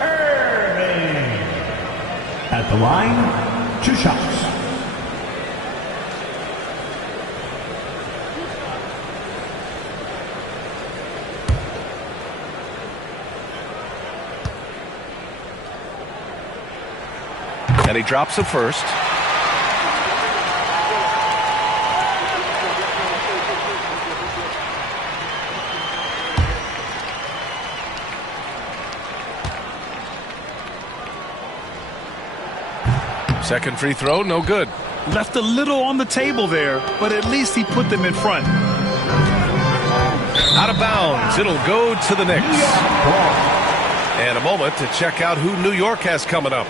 Irving. At the line, 2 shots. And he drops it first. Second free throw, no good. Left a little on the table there, but at least he put them in front. Out of bounds. It'll go to the Knicks. And a moment to check out who New York has coming up.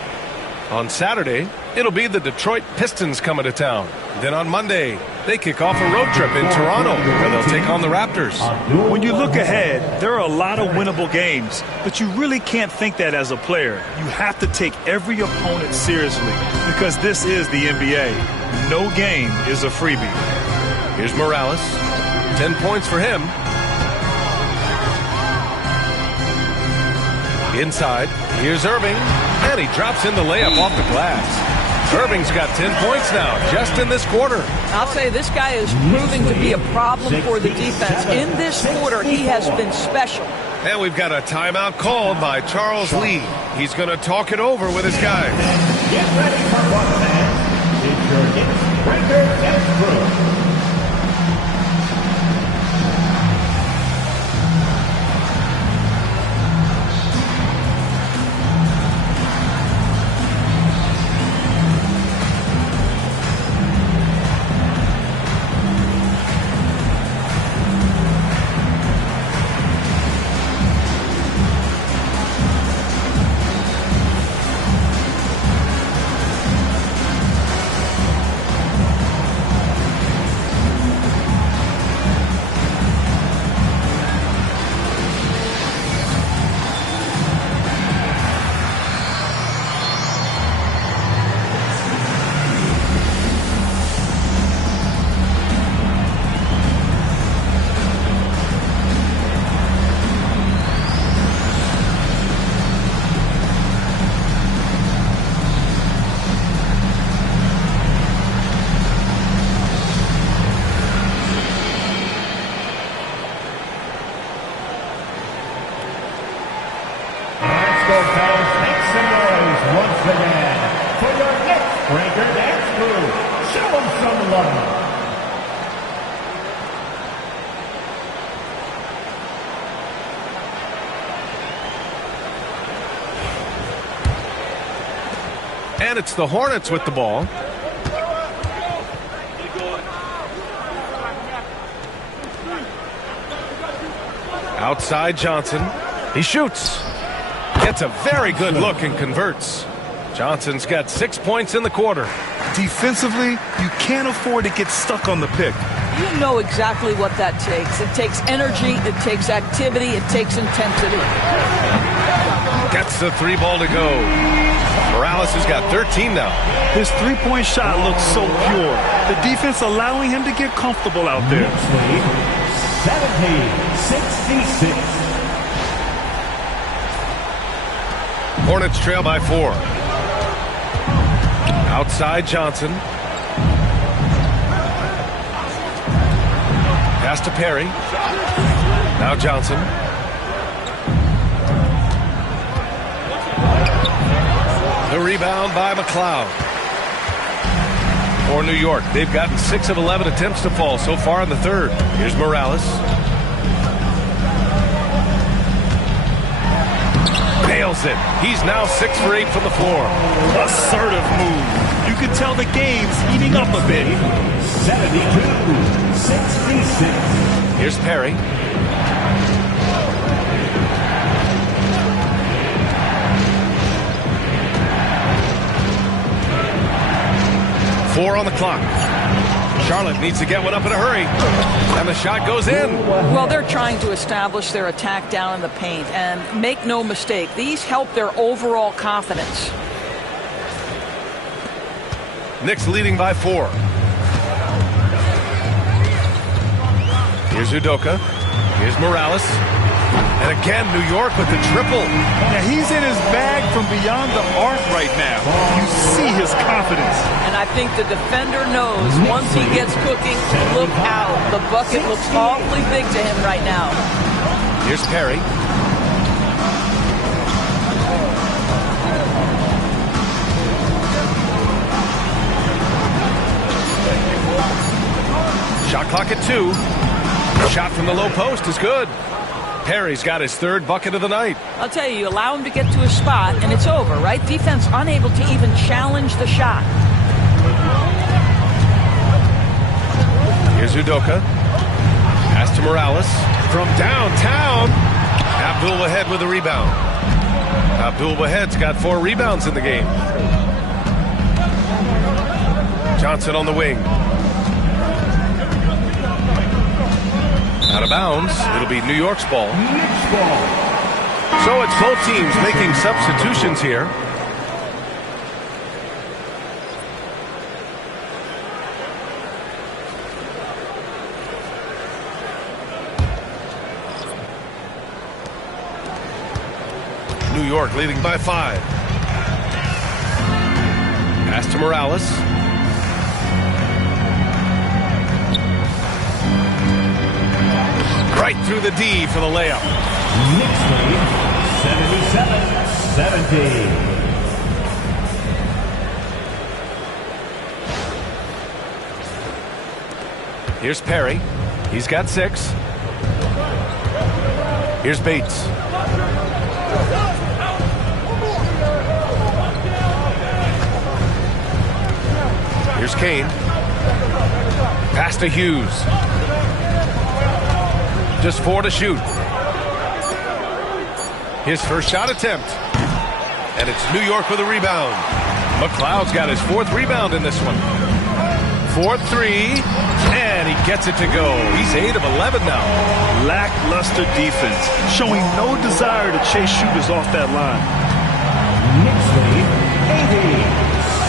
On Saturday, it'll be the Detroit Pistons coming to town. Then on Monday, they kick off a road trip in Toronto, where they'll take on the Raptors. When you look ahead, there are a lot of winnable games, but you really can't think that as a player. You have to take every opponent seriously, because this is the NBA. No game is a freebie. Here's Morales. 10 points for him. Inside, here's Irving, and he drops in the layup off the glass. Irving's got 10 points now, just in this quarter. I'll say this guy is proving to be a problem for the defense. In this quarter, he has been special. And we've got a timeout called by Charles Lee. He's going to talk it over with his guys. Get ready for one, fans. It's your Knicks breaker and crew. And it's the Hornets with the ball. Outside Johnson. He shoots. Gets a very good look and converts. Johnson's got 6 points in the quarter. Defensively, you can't afford to get stuck on the pick. You know exactly what that takes. It takes energy, it takes activity, it takes intensity. Gets the 3 ball to go. Morales has got 13 now. His three-point shot looks so pure. The defense allowing him to get comfortable out there. 70-66. Hornets trail by 4. Outside Johnson. Pass to Perry. Now Johnson. The rebound by McLeod. For New York, they've gotten 6 of 11 attempts to fall so far in the third. Here's Morales. Nails it. He's now 6 for 8 from the floor. Assertive move. You can tell the game's heating up a bit. 72-66. Here's Perry. Four on the clock. Charlotte needs to get one up in a hurry. And the shot goes in. Well, they're trying to establish their attack down in the paint. And make no mistake, these help their overall confidence. Knicks leading by 4. Here's Udoka. Here's Morales. And again, New York with the triple. Now, he's in his bag from beyond the arc right now. You see his confidence. And I think the defender knows once he gets cooking, look out. The bucket looks awfully big to him right now. Here's Perry. Shot clock at 2. Shot from the low post is good. Perry's got his 3rd bucket of the night. I'll tell you, you allow him to get to his spot, and it's over, right? Defense unable to even challenge the shot. Here's Udoka. Pass to Morales. From downtown. Abdul-Wahed with a rebound. Abdul-Wahed's got 4 rebounds in the game. Johnson on the wing. Out of bounds. It'll be New York's ball. So it's both teams making substitutions here. New York leading by 5. Pass to Morales. Right through the D for the layup. Knicks lead 77-70. Here's Perry. He's got 6. Here's Bates. Here's Kane. Pass to Hughes. Just 4 to shoot. His first shot attempt. And it's New York with a rebound. McLeod's got his 4th rebound in this one. 4-3. And he gets it to go. He's 8 of 11 now. Lackluster defense, showing no desire to chase shooters off that line. Knicks lead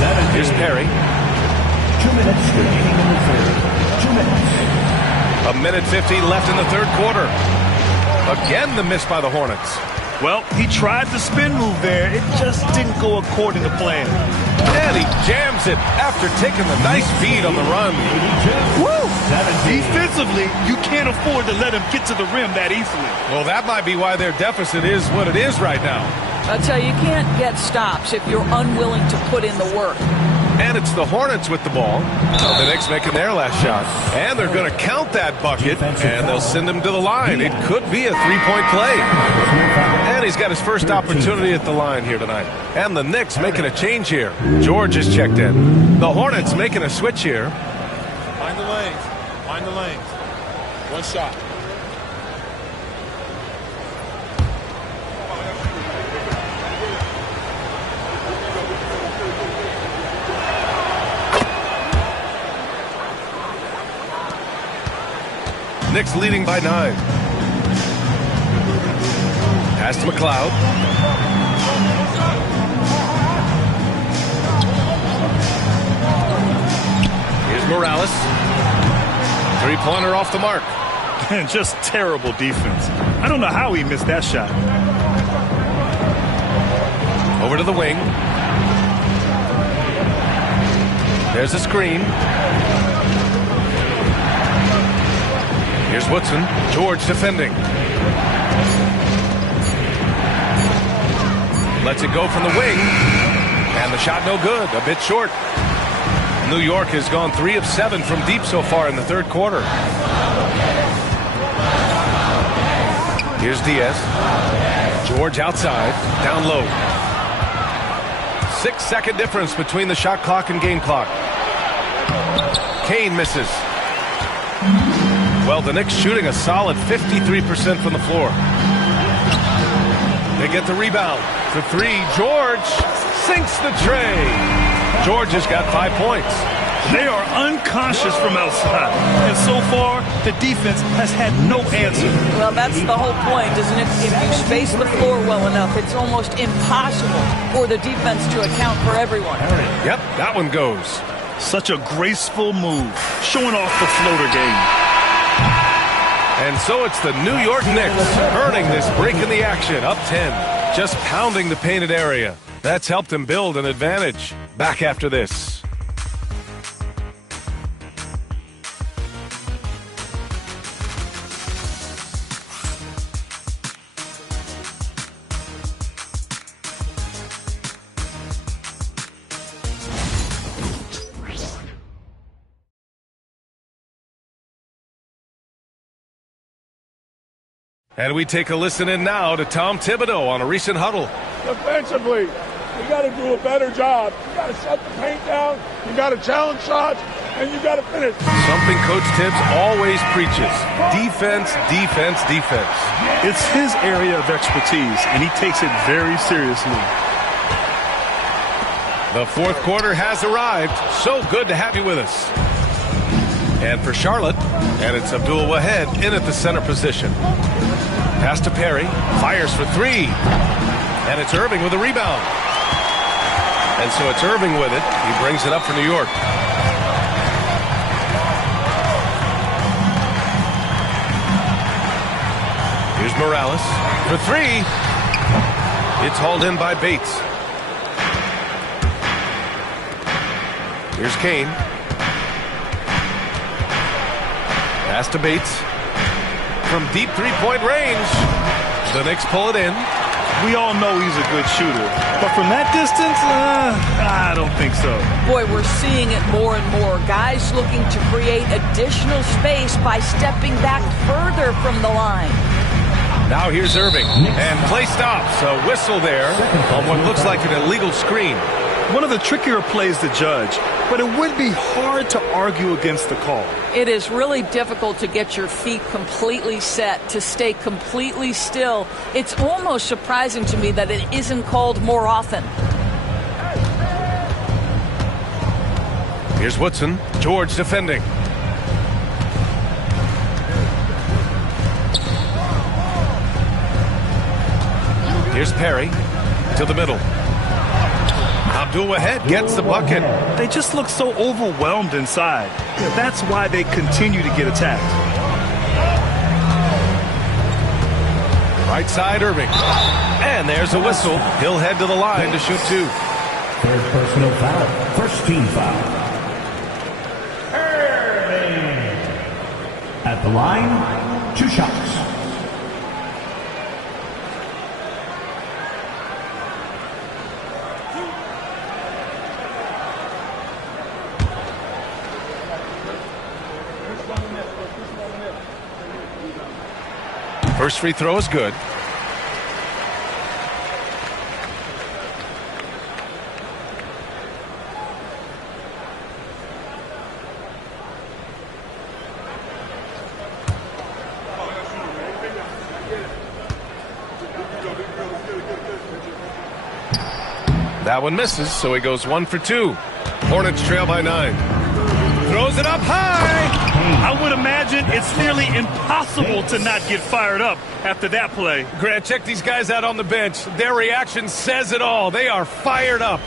80-70. Here's Perry. 2 minutes remaining in the third. 2 minutes. A minute 15 left in the 3rd quarter. Again, the miss by the Hornets. Well, he tried the spin move there. It just didn't go according to plan. And he jams it after taking the nice feed on the run. Woo! Defensively, you can't afford to let him get to the rim that easily. Well, that might be why their deficit is what it is right now. I'll tell you, you can't get stops if you're unwilling to put in the work. And it's the Hornets with the ball. The Knicks making their last shot. And they're going to count that bucket, and they'll send him to the line. It could be a 3-point play. And he's got his first opportunity at the line here tonight. And the Knicks making a change here. George is checked in. The Hornets making a switch here. Find the lanes. Find the lanes. One shot. Knicks leading by 9. Pass to McLeod. Here's Morales. 3-pointer off the mark. Just terrible defense. I don't know how he missed that shot. Over to the wing. There's a screen. Here's Woodson. George defending. Lets it go from the wing. And the shot no good. A bit short. New York has gone 3 of 7 from deep so far in the 3rd quarter. Here's Diaz. George outside. Down low. 6-second difference between the shot clock and game clock. Kane misses. Well, the Knicks shooting a solid 53% from the floor. They get the rebound. For three, George sinks the tray. George has got 5 points. They are unconscious from outside. And so far, the defense has had no answer. Well, that's the whole point, isn't it? If you space the floor well enough, it's almost impossible for the defense to account for everyone. Yep, that one goes. Such a graceful move, showing off the floater game. And so it's the New York Knicks earning this break in the action, up 10. Just pounding the painted area. That's helped them build an advantage. Back after this. And we take a listen in now to Tom Thibodeau on a recent huddle. Defensively, you got to do a better job. You got to shut the paint down. You got to challenge shots, and you got to finish. Something Coach Tibbs always preaches: defense, defense, defense. It's his area of expertise, and he takes it very seriously. The fourth quarter has arrived. So good to have you with us. And for Charlotte, and it's Abdul Wahed in at the center position. Pass to Perry, fires for three. And it's Irving with a rebound. And so it's Irving with it. He brings it up for New York. Here's Morales for three. It's hauled in by Bates. Here's Kane. Pass to Bates. From deep three-point range. The Knicks pull it in. We all know he's a good shooter. But from that distance, I don't think so. Boy, we're seeing it more and more. Guys looking to create additional space by stepping back further from the line. Now here's Irving. And play stops. A whistle there on what looks like an illegal screen. One of the trickier plays to judge, but it would be hard to argue against the call. It is really difficult to get your feet completely set, to stay completely still. It's almost surprising to me that it isn't called more often. Here's Woodson. George defending. Here's Perry to the middle. Abdul Wahed gets the bucket. They just look so overwhelmed inside. That's why they continue to get attacked. Right side, Irving. And there's a whistle. He'll head to the line to shoot two. Third personal foul. First team foul. Irving. At the line, 2 shots. First free throw is good. That one misses, so he goes 1 for 2. Hornets trail by 9. Throws it up high. I would imagine it's nearly impossible to not get fired up after that play. Grant, check these guys out on the bench. Their reaction says it all. They are fired up.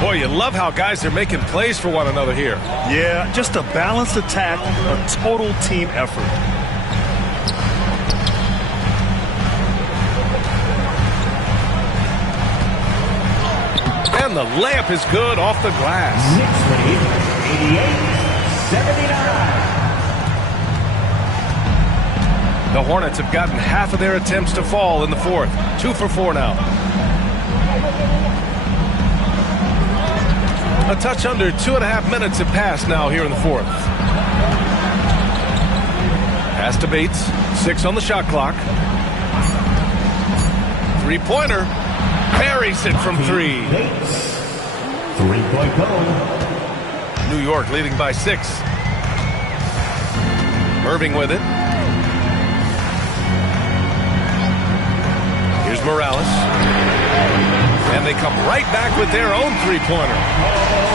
Boy, you love how guys are making plays for one another here. Yeah, just a balanced attack, a total team effort. And the layup is good off the glass. Knicks lead, 88-79. The Hornets have gotten half of their attempts to fall in the fourth. 2 for 4 now. A touch under 2.5 minutes have passed now here in the fourth. Pass to Bates. 6 on the shot clock. Three-pointer. Buries it from three. Three-point goal. New York leading by 6. Irving with it. Here's Morales. And they come right back with their own three-pointer.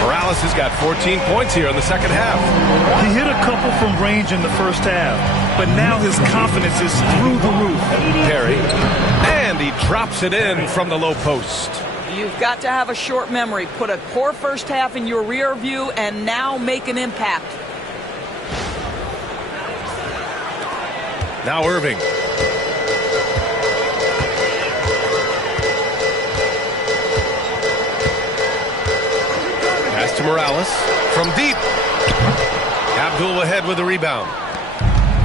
Morales has got 14 points here in the second half. He hit a couple from range in the first half, but now his confidence is through the roof. Perry. And he drops it in from the low post. You've got to have a short memory. Put a poor first half in your rear view and now make an impact. Now Irving. Pass to Morales from deep. Abdul-Wahed with the rebound.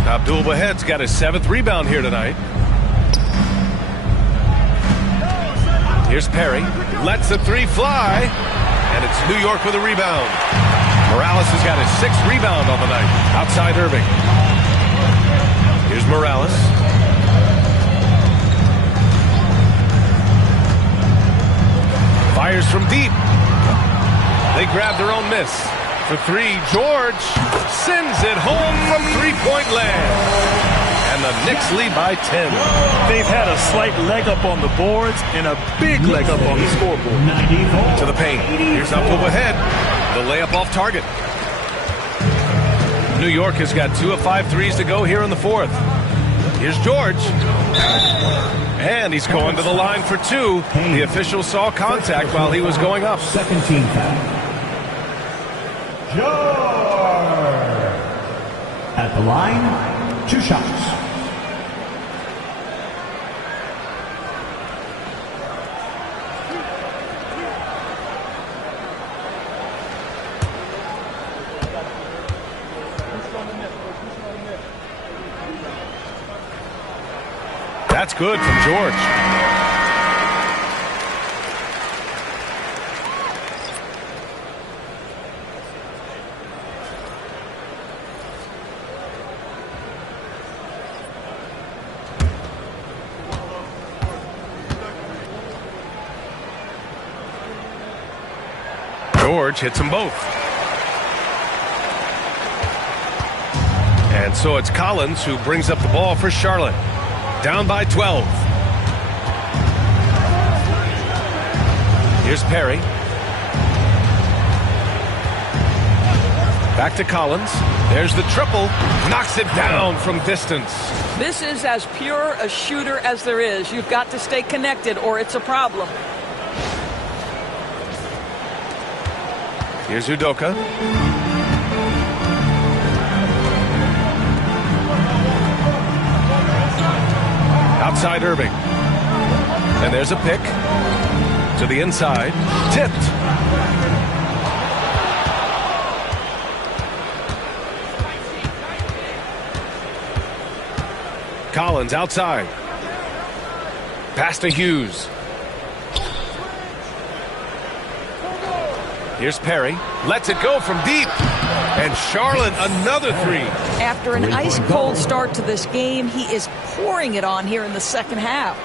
Abdul-Wahed's got his 7th rebound here tonight. Here's Perry. Lets the three fly. And it's New York with a rebound. Morales has got his 6th rebound on the night. Outside Irving. Here's Morales. Fires from deep. They grab their own miss. For three, George sends it home from three-point land. And the Knicks lead by 10. They've had a slight leg up on the boards and a big leg up on the scoreboard. To the paint. Here's Abdul-Wahed. The layup off target. New York has got 2 of 5 threes to go here in the 4th. Here's George. And he's going to the line for 2. The official saw contact while he was going up. Second team foul. George. At the line, 2 shots. That's good from George. George hits them both. And so it's Collins who brings up the ball for Charlotte. Down by 12. Here's Perry. Back to Collins. There's the triple. Knocks it down from distance. This is as pure a shooter as there is. You've got to stay connected or it's a problem. Here's Udoka. Outside Irving. And there's a pick. To the inside. Tipped. Collins outside. Pass to Hughes. Here's Perry. Lets it go from deep. And Charlotte another three. After an ice-cold start to this game, he is pouring it on here in the second half.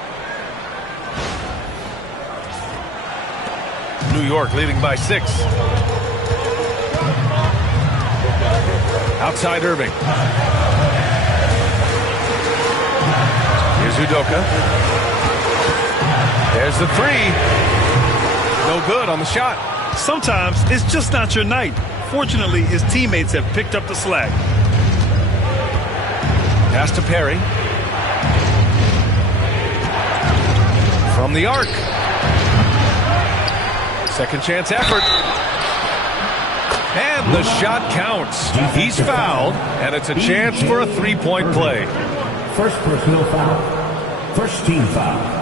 New York leading by 6. Outside Irving. Here's Udoka. There's the three. No good on the shot. Sometimes it's just not your night. Fortunately, his teammates have picked up the slack. Pass to Perry. From the arc. Second chance effort. And the shot counts. He's fouled, and it's a chance for a three-point play. First personal foul. First team foul.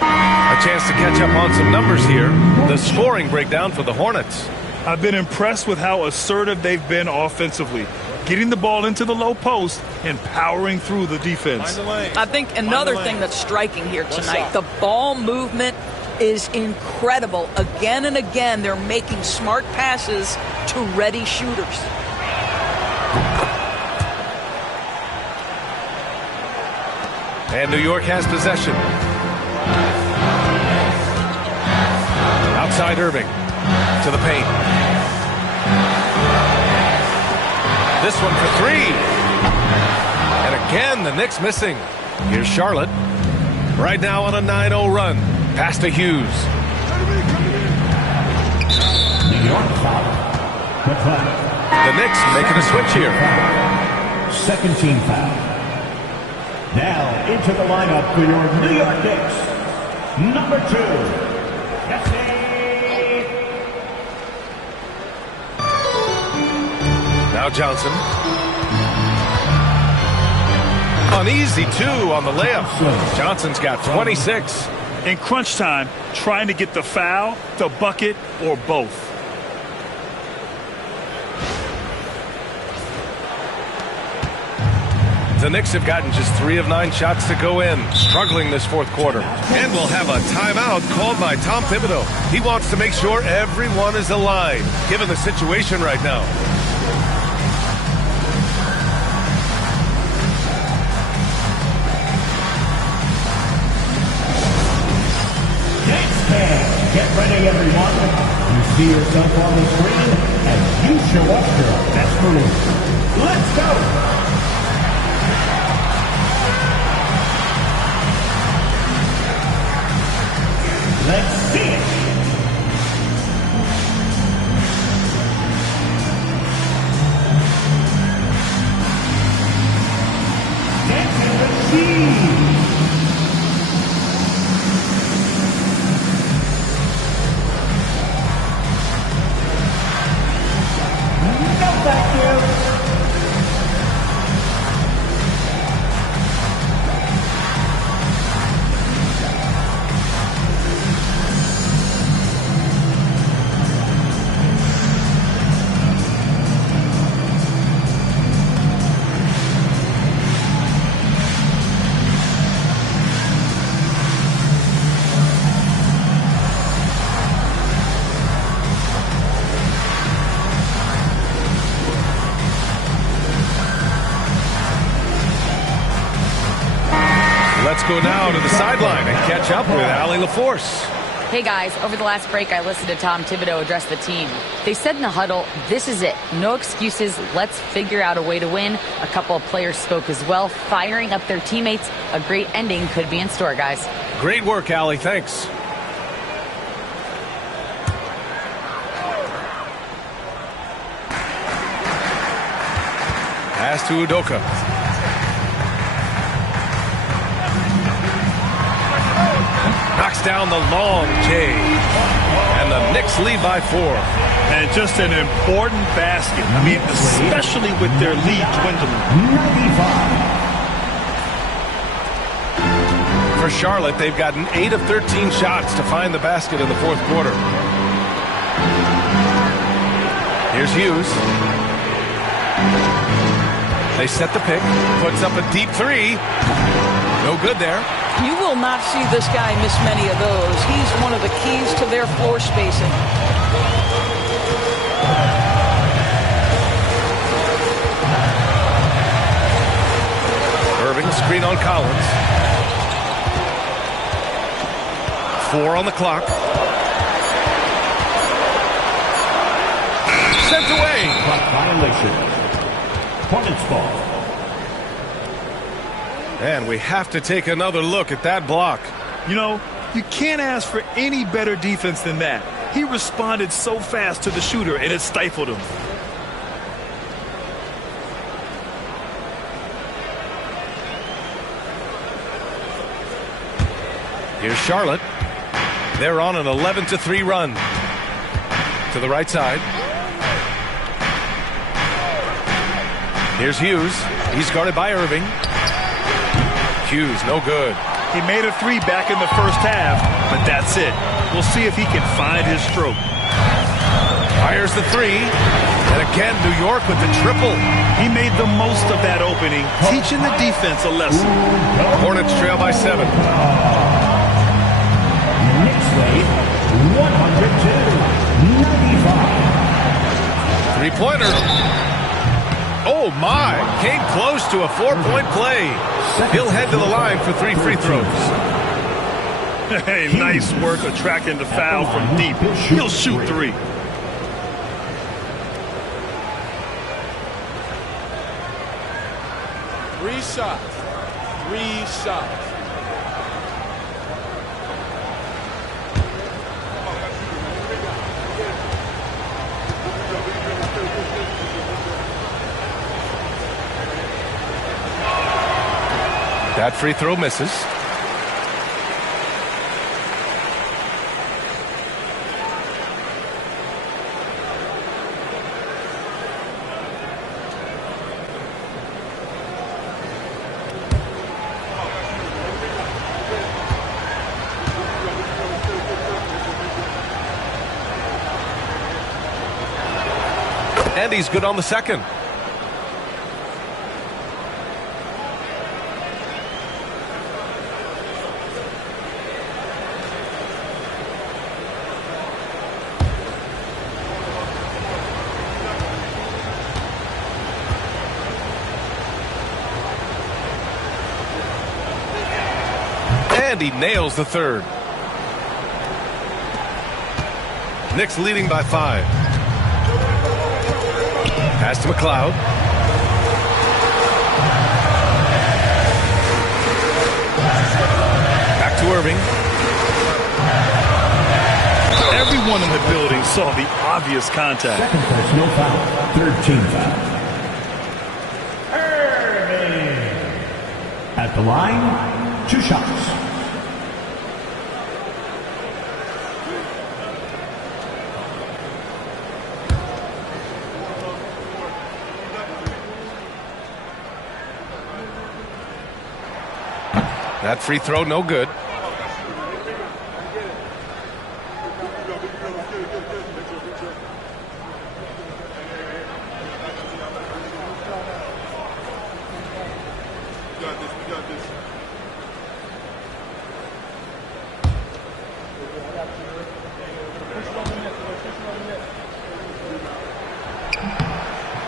A chance to catch up on some numbers here. The scoring breakdown for the Hornets. I've been impressed with how assertive they've been offensively, getting the ball into the low post and powering through the defense. I think another thing that's striking here tonight, the ball movement is incredible. Again and again, they're making smart passes to ready shooters. And New York has possession. Outside Irving. To the paint. This one for three. And again, the Knicks missing. Here's Charlotte. Right now on a 9-0 run. Pass to Hughes. New York foul. The Knicks making a switch here. Second team foul. Now into the lineup for your New York Knicks. Number 2. Now Johnson. An easy 2 on the layup. Johnson's got 26. In crunch time, trying to get the foul, the bucket, or both. The Knicks have gotten just 3 of 9 shots to go in, struggling this fourth quarter. And we'll have a timeout called by Tom Thibodeau. He wants to make sure everyone is aligned, given the situation right now. Get ready, everyone. You see yourself on the screen as you show up your best move. Let's go. Let's see it. Dancing the sea. Let's go now to the sideline and catch up with Allie LaForce. Hey guys, over the last break I listened to Tom Thibodeau address the team. They said in the huddle, this is it. No excuses. Let's figure out a way to win. A couple of players spoke as well, firing up their teammates. A great ending could be in store, guys. Great work, Allie. Thanks. Pass to Udoka. Knocks down the long J. And the Knicks lead by 4. And just an important basket. I mean, especially with their lead dwindling. For Charlotte, they've gotten 8 of 13 shots to find the basket in the fourth quarter. Here's Hughes. They set the pick. Puts up a deep 3. No good there. You will not see this guy miss many of those. He's one of the keys to their floor spacing. Irving, screen on Collins. 4 on the clock. Sent away. Clock violation. Hornets ball. And we have to take another look at that block. You know, you can't ask for any better defense than that. He responded so fast to the shooter, and it stifled him. Here's Charlotte. They're on an 11-3 run. To the right side. Here's Hughes. He's guarded by Irving. Hughes, no good. He made a 3 back in the first half, but that's it. We'll see if he can find his stroke. Fires the 3. And again, New York with the triple. He made the most of that opening, teaching the defense a lesson. Hornets trail by 7. Knicks lead 102-95. Three-pointer. Oh, my. came close to a 4-point play. He'll head to the line for 3 free throws. Hey, nice work attracting the foul from deep. He'll shoot 3. Three shots. 3 shots. That free throw misses. And he's good on the second. And he nails the third. Knicks leading by 5. Pass to McLeod. Back to Irving. Everyone in the building saw the obvious contact. Second personal foul. 3rd team foul. Irving. At the line, 2 shots. That free throw, no good.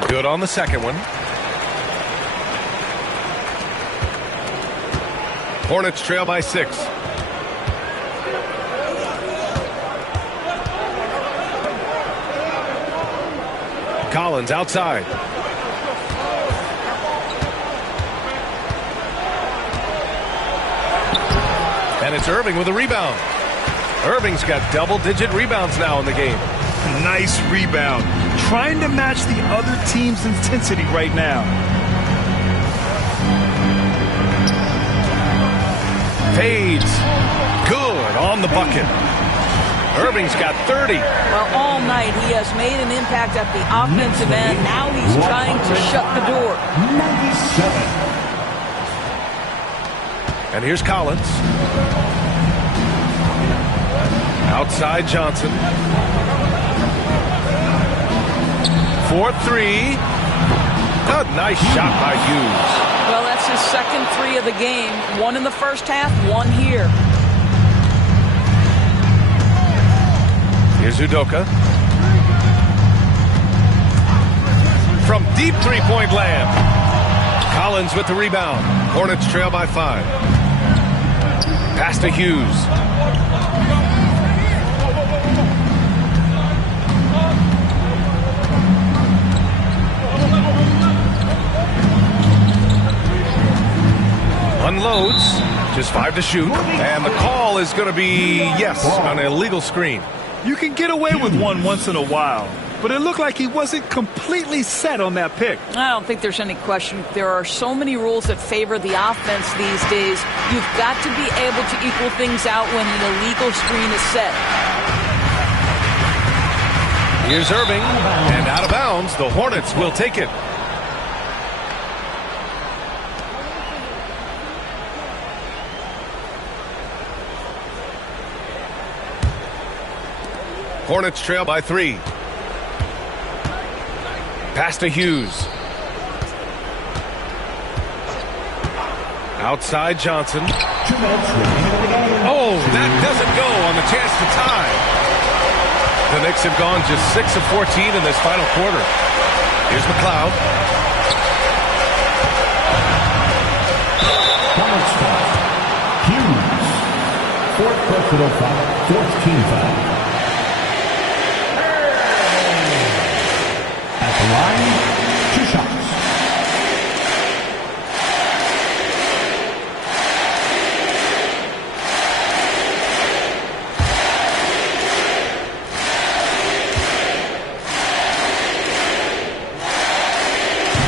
Good on the second one. Hornets trail by 6. Collins outside. And it's Irving with a rebound. Irving's got double-digit rebounds now in the game. Nice rebound. Trying to match the other team's intensity right now. Fades. Good on the bucket. Irving's got 30. Well, all night he has made an impact at the offensive end. Now he's trying to shut the door. 97. And here's Collins. Outside Johnson. 4-3. A nice shot by Hughes. Well, that's his second 3 of the game. 1 in the first half, 1 here. Here's Udoka. From deep three-point land. Collins with the rebound. Hornets trail by 5. Pass to Hughes. Unloads. Just 5 to shoot. And the call is going to be, yes, an illegal screen. You can get away with one once in a while, but it looked like he wasn't completely set on that pick. I don't think there's any question. There are so many rules that favor the offense these days. You've got to be able to equal things out when an illegal screen is set. Here's Irving, and out of bounds, the Hornets will take it. Hornets trail by 3. Pass to Hughes. Outside Johnson. Oh, that doesn't go on the chance to tie. The Knicks have gone just 6 of 14 in this final quarter. Here's McLeod. personal foul, fourth team foul. At the line, 2 shots.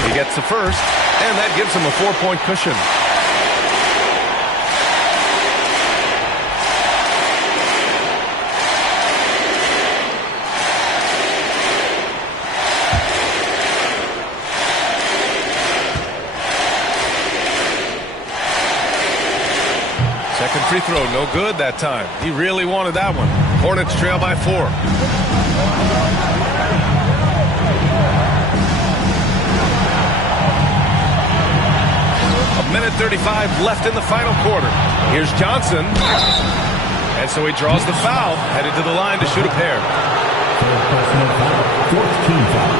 He gets the first, and that gives him a 4-point cushion. Second free throw, no good that time. He really wanted that one. Hornets trail by 4. A minute 35 left in the final quarter. Here's Johnson. And so he draws the foul, headed to the line to shoot a pair. Third personal foul, fourth team foul.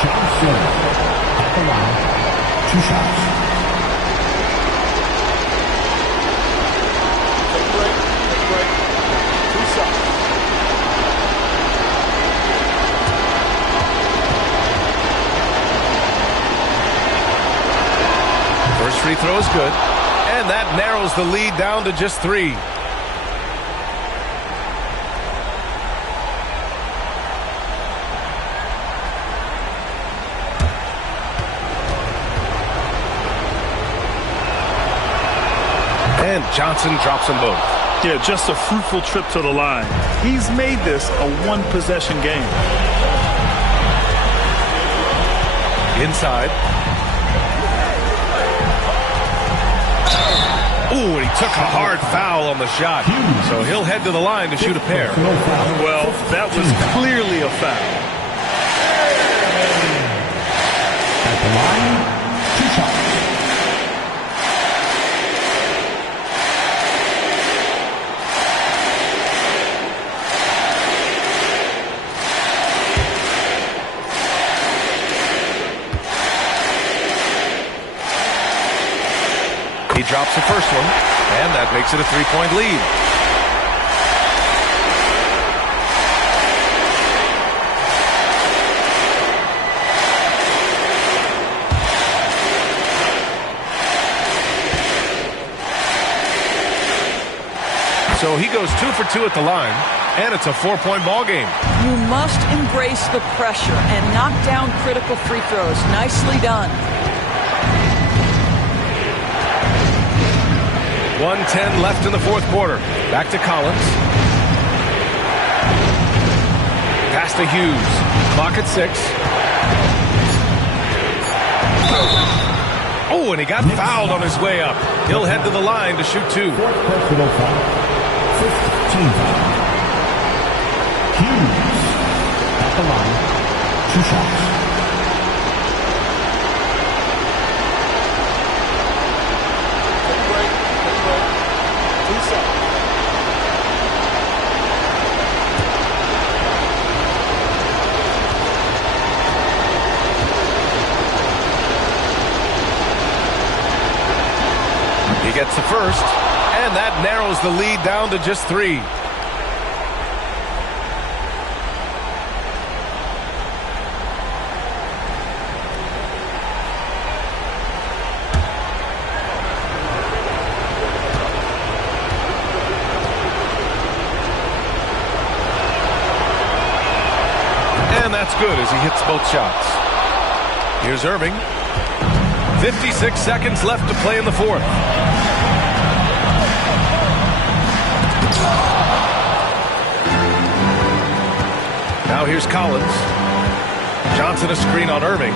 Johnson at the line, 2 shots. First free throw is good, and that narrows the lead down to just 3. And Johnson drops them both. Yeah, just a fruitful trip to the line. He's made this a one-possession game. Inside. Ooh, and he took a hard foul on the shot. So he'll head to the line to shoot a pair. Well, that was clearly a foul. At the line, 2 shots. He drops the first one, and that makes it a 3-point lead. So he goes 2 for 2 at the line, and it's a 4-point ball game. You must embrace the pressure and knock down critical free throws. Nicely done. 1:10 left in the fourth quarter. Back to Collins. Pass to Hughes. Clock at 6. Oh, and he got fouled on his way up. He'll head to the line to shoot 2. Fourth personal foul, fifth team foul. Hughes at the line, 2 shots. He gets the first, and that narrows the lead down to just 3. And that's good as he hits both shots. Here's Irving. 56 seconds left to play in the fourth. Now here's Collins. Johnson a screen on Irving.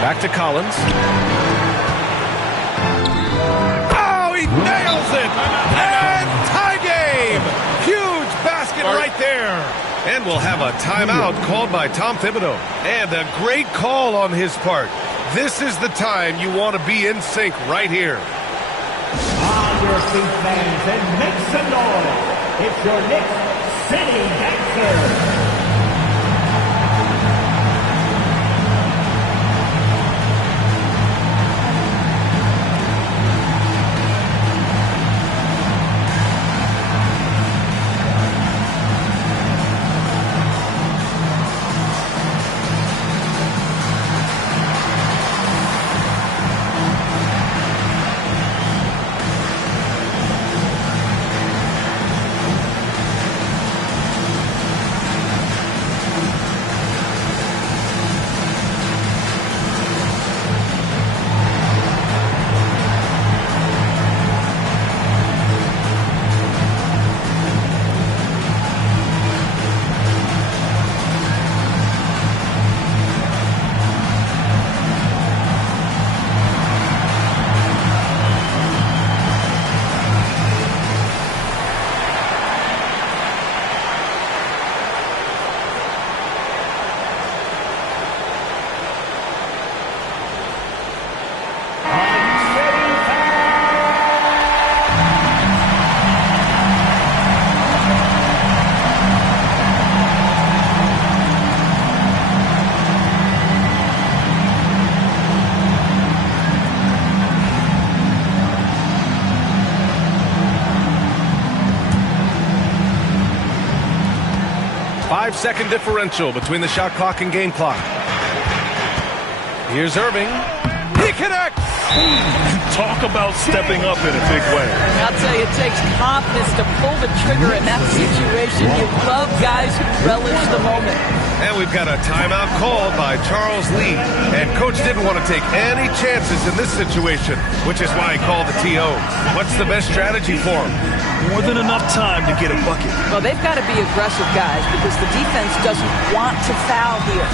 Back to Collins. Oh, he nails it! And tie game! Huge basket right there. And we'll have a timeout called by Tom Thibodeau. And a great call on his part. This is the time you want to be in sync right here. On your feet, fans, and make some noise. It's your Knicks City Dancer. 5-second differential between the shot clock and game clock. Here's Irving. He connects! Talk about stepping up in a big way. I'll tell you, it takes confidence to pull the trigger in that situation. You love guys who relish the moment. And we've got a timeout called by Charles Lee. And Coach didn't want to take any chances in this situation, which is why he called the TO. What's the best strategy for him? More than enough time to get a bucket. Well, they've got to be aggressive, guys, because the defense doesn't want to foul here.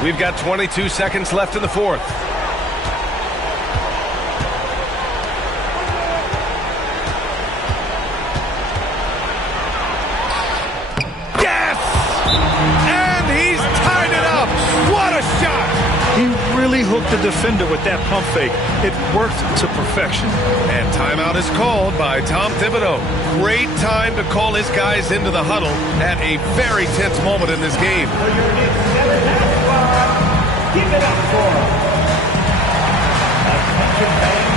We've got 22 seconds left in the fourth. Yes! And he's tied it up. What a shot! He really hooked the defender with that pump fake. It worked to perfection. And timeout is called by Tom Thibodeau. Great time to call his guys into the huddle at a very tense moment in this game. Give it up for attention fans.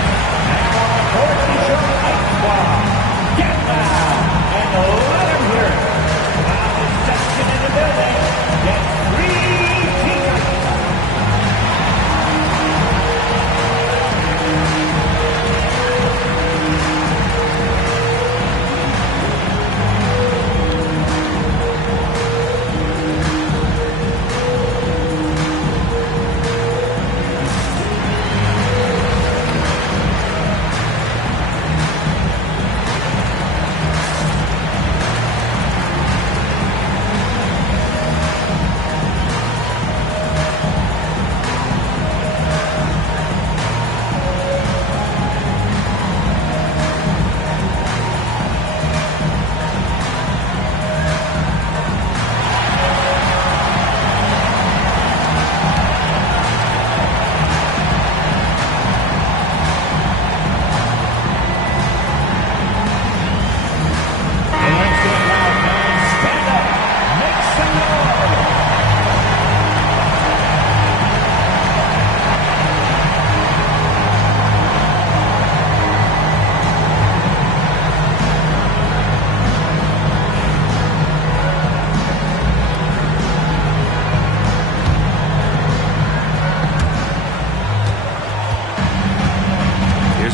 Now on the court is your ice squad. Get loud and let them hear it. Loudest section in the building. Get 3 teammates.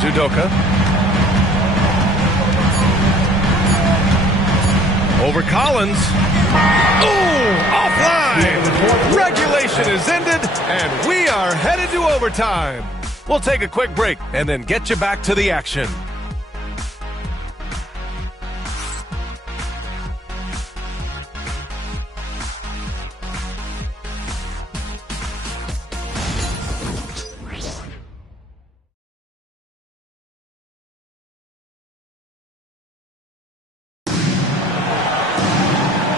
Udoka. Over Collins. Ooh, offline. Regulation is ended, and we are headed to overtime. We'll take a quick break and then get you back to the action.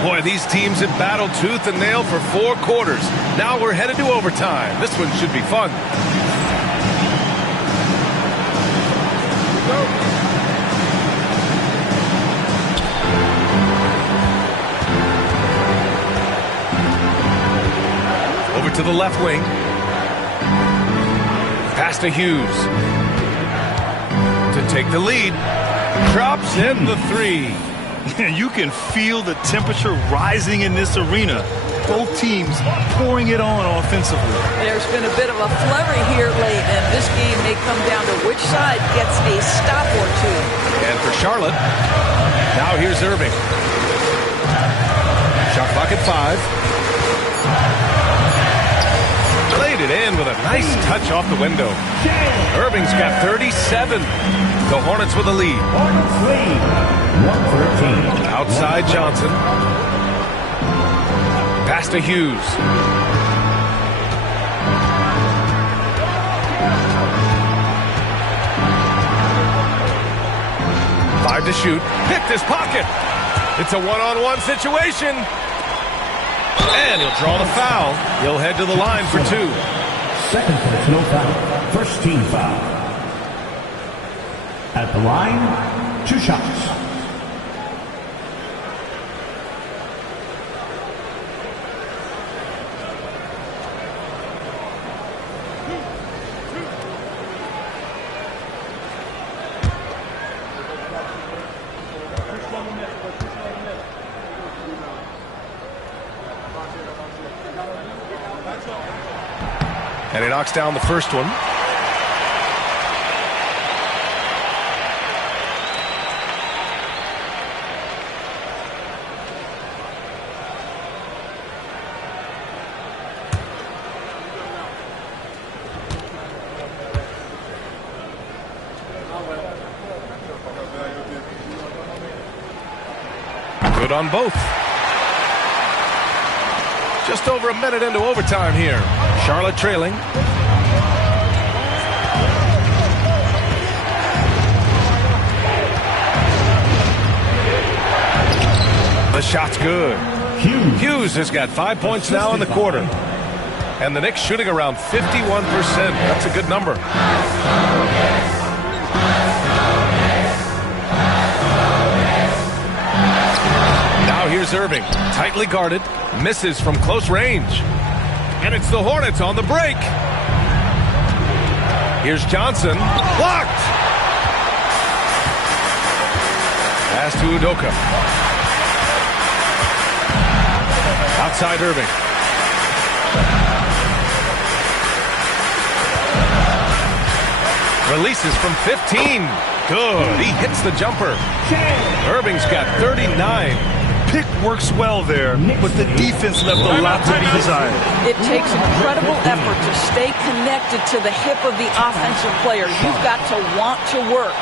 Boy, these teams have battled tooth and nail for 4 quarters. Now we're headed to overtime. This one should be fun. Over to the left wing. Pass to Hughes. To take the lead. Drops in the three. You can feel the temperature rising in this arena. Both teams pouring it on offensively. There's been a bit of a flurry here late, and this game may come down to which side gets a stop or two. And for Charlotte, now here's Irving. Shot clock at 5. Played it in with a nice touch off the window. Irving's got 37. The Hornets with the lead. Hornets lead, 113. Outside Johnson. Pass to Hughes. Five to shoot. Picked his pocket. It's a one-on-one situation. And he'll draw the foul. He'll head to the line for 2. Second personal foul. First team foul. At the line, 2 shots. And he knocks down the first one. Good on both. Just over a minute into overtime here. Charlotte trailing. The shot's good. Hughes has got 5 points now in the quarter. And the Knicks shooting around 51%. That's a good number. Now here's Irving. Tightly guarded. Misses from close range. And it's the Hornets on the break. Here's Johnson. Blocked. Pass to Udoka. Outside Irving. Releases from 15. Good. He hits the jumper. Irving's got 39. Pick works well there, but the defense left a lot to be desired. It takes incredible effort to stay connected to the hip of the offensive player. You've got to want to work.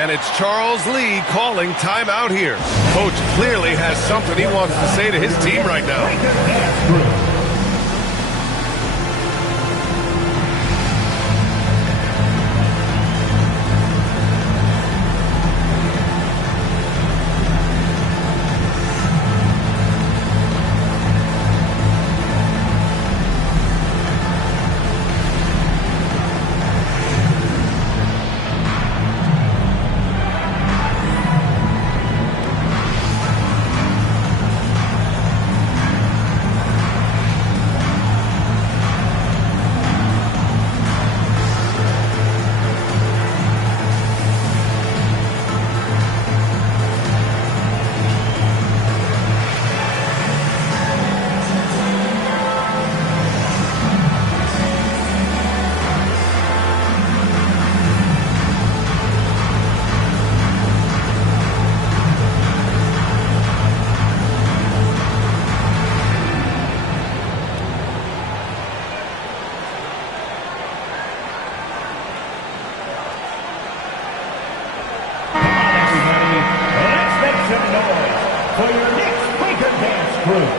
And it's Charles Lee calling timeout here. Coach clearly has something he wants to say to his team right now. For your Knicks Quaker Dance Group.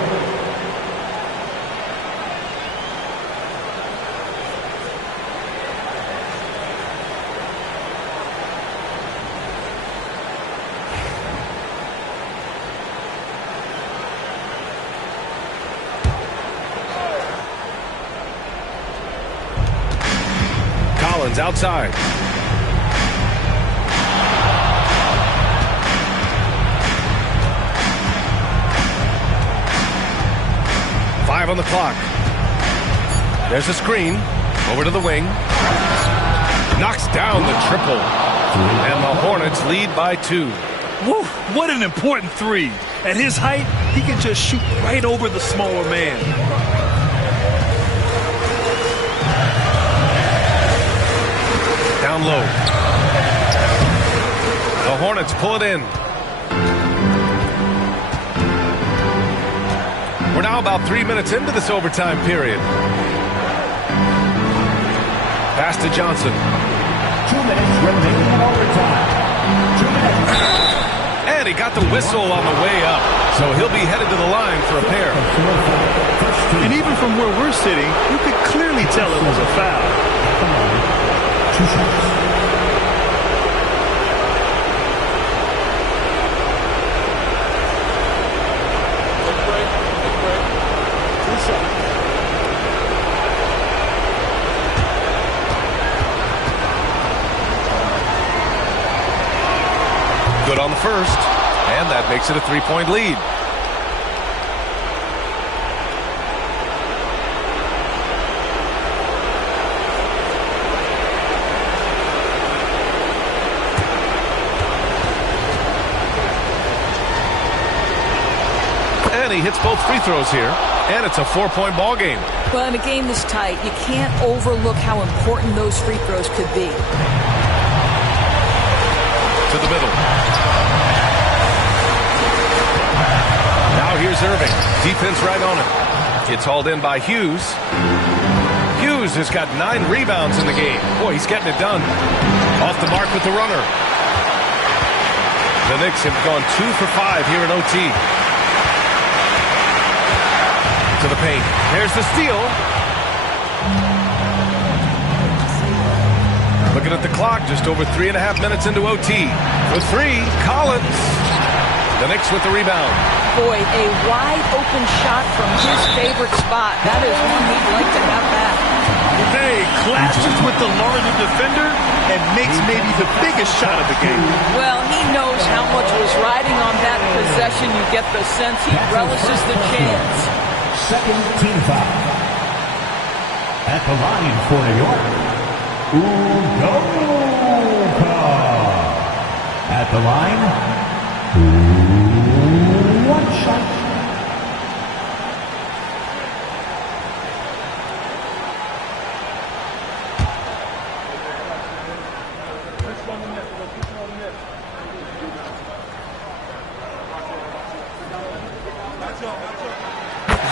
Collins outside. On the clock. There's a screen over to the wing. Knocks down the triple. And the Hornets lead by 2. Woo, what an important three. At his height, he can just shoot right over the smaller man. Down low. The Hornets pull it in. We're now about 3 minutes into this overtime period. Pass to Johnson. 2 minutes remaining in overtime. 2 minutes. And he got the whistle on the way up. So he'll be headed to the line for a pair. And even from where we're sitting, you could clearly tell it was a foul. 2 shots. Good on the first, and that makes it a 3-point lead. And he hits both free throws here, and it's a 4-point ball game. Well, in a game this tight, you can't overlook how important those free throws could be. To the middle. Now here's Irving. Defense right on it. It's hauled in by Hughes. Hughes has got 9 rebounds in the game. Boy, he's getting it done. Off the mark with the runner. The Knicks have gone 2 for 5 here in OT. To the paint. There's the steal. Looking at the clock, just over 3.5 minutes into OT. For 3, Collins. The Knicks with the rebound. Boy, a wide-open shot from his favorite spot. That is one he'd like to have back. Hey, clashes with the larger defender and makes maybe the biggest shot of the game. Well, he knows how much was riding on that possession. You get the sense he relishes the chance. Second team foul. At the line for New York, Udoka. At the line, 1 shot.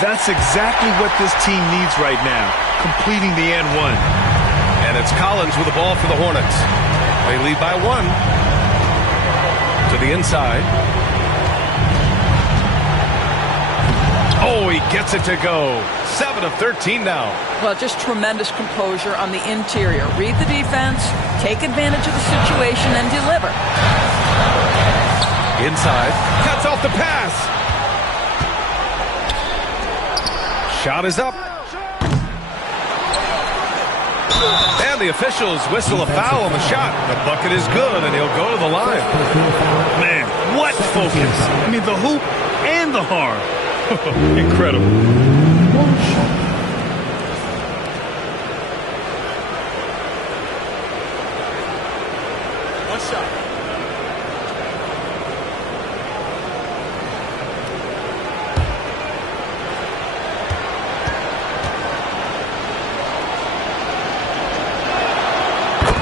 That's exactly what this team needs right now, completing the and one. And it's Collins with the ball for the Hornets. They lead by 1. To the inside. Oh, he gets it to go. 7 of 13 now. Well, just tremendous composure on the interior. Read the defense, take advantage of the situation, and deliver. Inside. Cuts off the pass. Shot is up. And the officials whistle a foul on the shot. The bucket is good, and he'll go to the line. Man, what focus. I mean, the hoop and the harm. Incredible. One shot.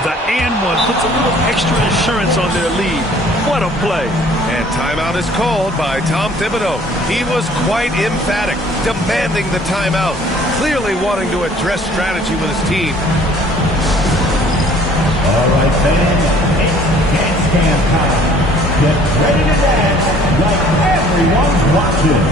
The and one puts a little extra insurance on their lead. What a play. And timeout is called by Tom Thibodeau. He was quite emphatic, demanding the timeout, clearly wanting to address strategy with his team. All right, fans, it's dance cam time. Get ready to dance like everyone's watching.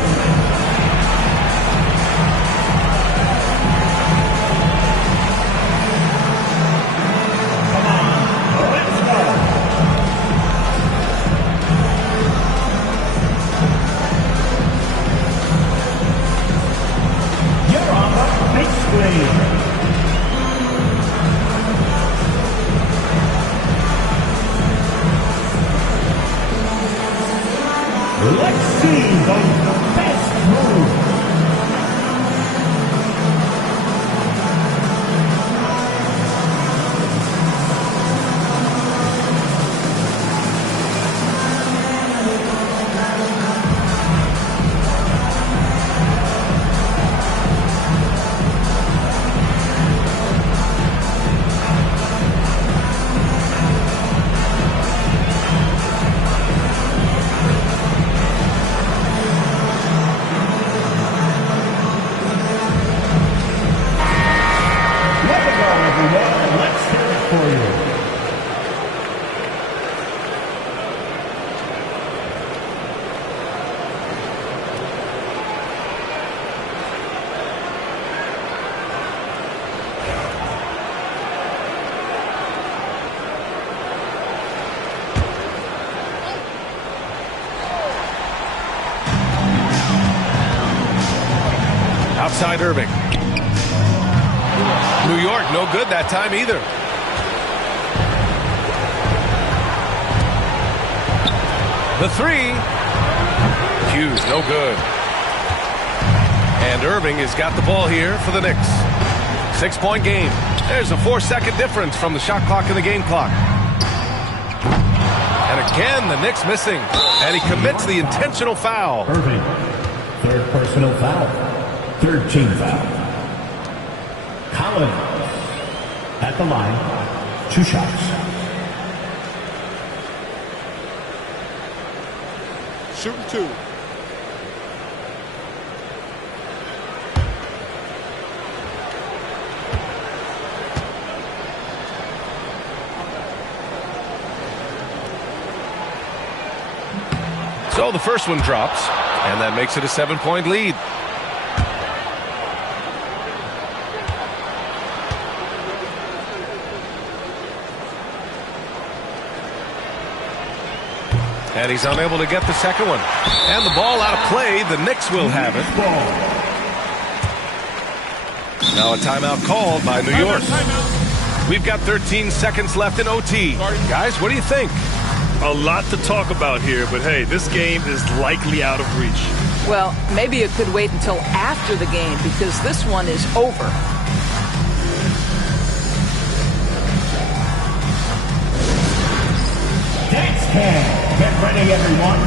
Let's see the best move. outside Irving. New York, no good that time either. The three. Hughes, no good. And Irving has got the ball here for the Knicks. 6-point game. There's a 4-second difference from the shot clock and the game clock. And again, the Knicks missing. And he commits the intentional foul. Irving, third personal foul. Third team foul. Collins at the line. 2 shots. Shooting 2. So the first one drops, and that makes it a 7-point lead. And he's unable to get the second one. And the ball out of play. The Knicks will have it. Now a timeout called by New York. We've got 13 seconds left in OT. Guys, what do you think? A lot to talk about here, but hey, this game is likely out of reach. Well, maybe it could wait until after the game because this one is over. Dance cam. Get ready, everyone.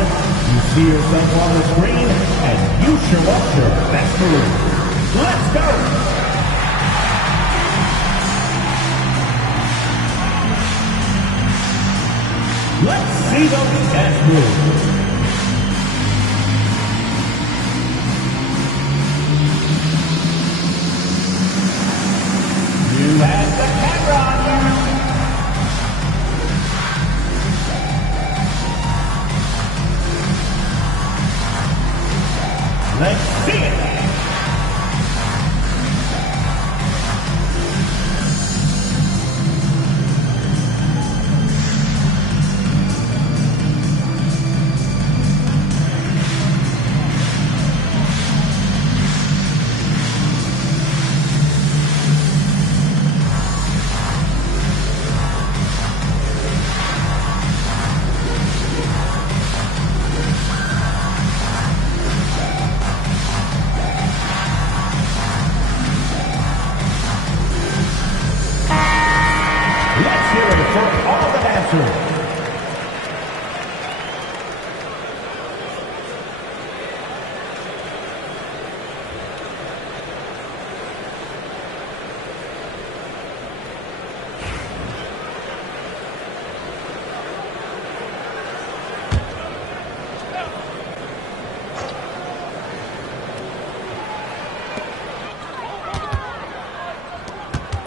You see yourself on the screen and you show up your best move. Let's go. Let's see those dance moves. You have the camera on you. Let's see it.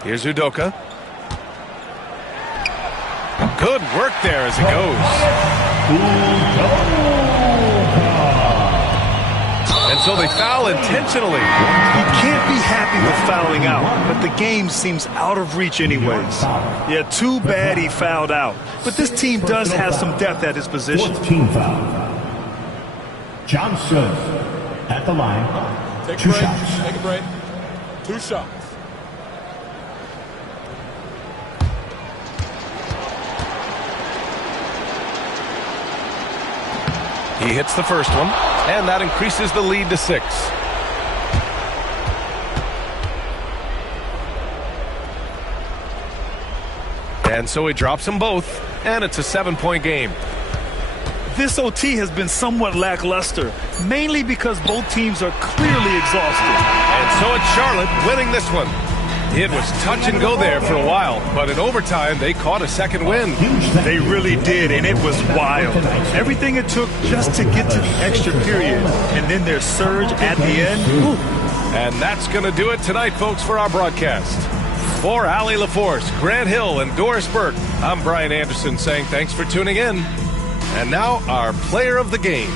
Here's Udoka. Good work there as it goes. And so they foul intentionally. You can't be happy with fouling out, but the game seems out of reach anyways. Yeah, too bad he fouled out. But this team does have some depth at his position. Fourth team foul. Johnson at the line. Take 2 a break. shots. Take a break. 2 shots. He hits the first one, and that increases the lead to 6. And so he drops them both, and it's a 7-point game. This OT has been somewhat lackluster, mainly because both teams are clearly exhausted. And so it's Charlotte winning this one. It was touch and go there for a while, but in overtime, they caught a second win. They really did, and it was wild. Everything it took just to get to the extra period, and then their surge at the end. Ooh. And that's going to do it tonight, folks, for our broadcast. For Allie LaForce, Grant Hill, and Doris Burke, I'm Brian Anderson saying thanks for tuning in. And now, our player of the game.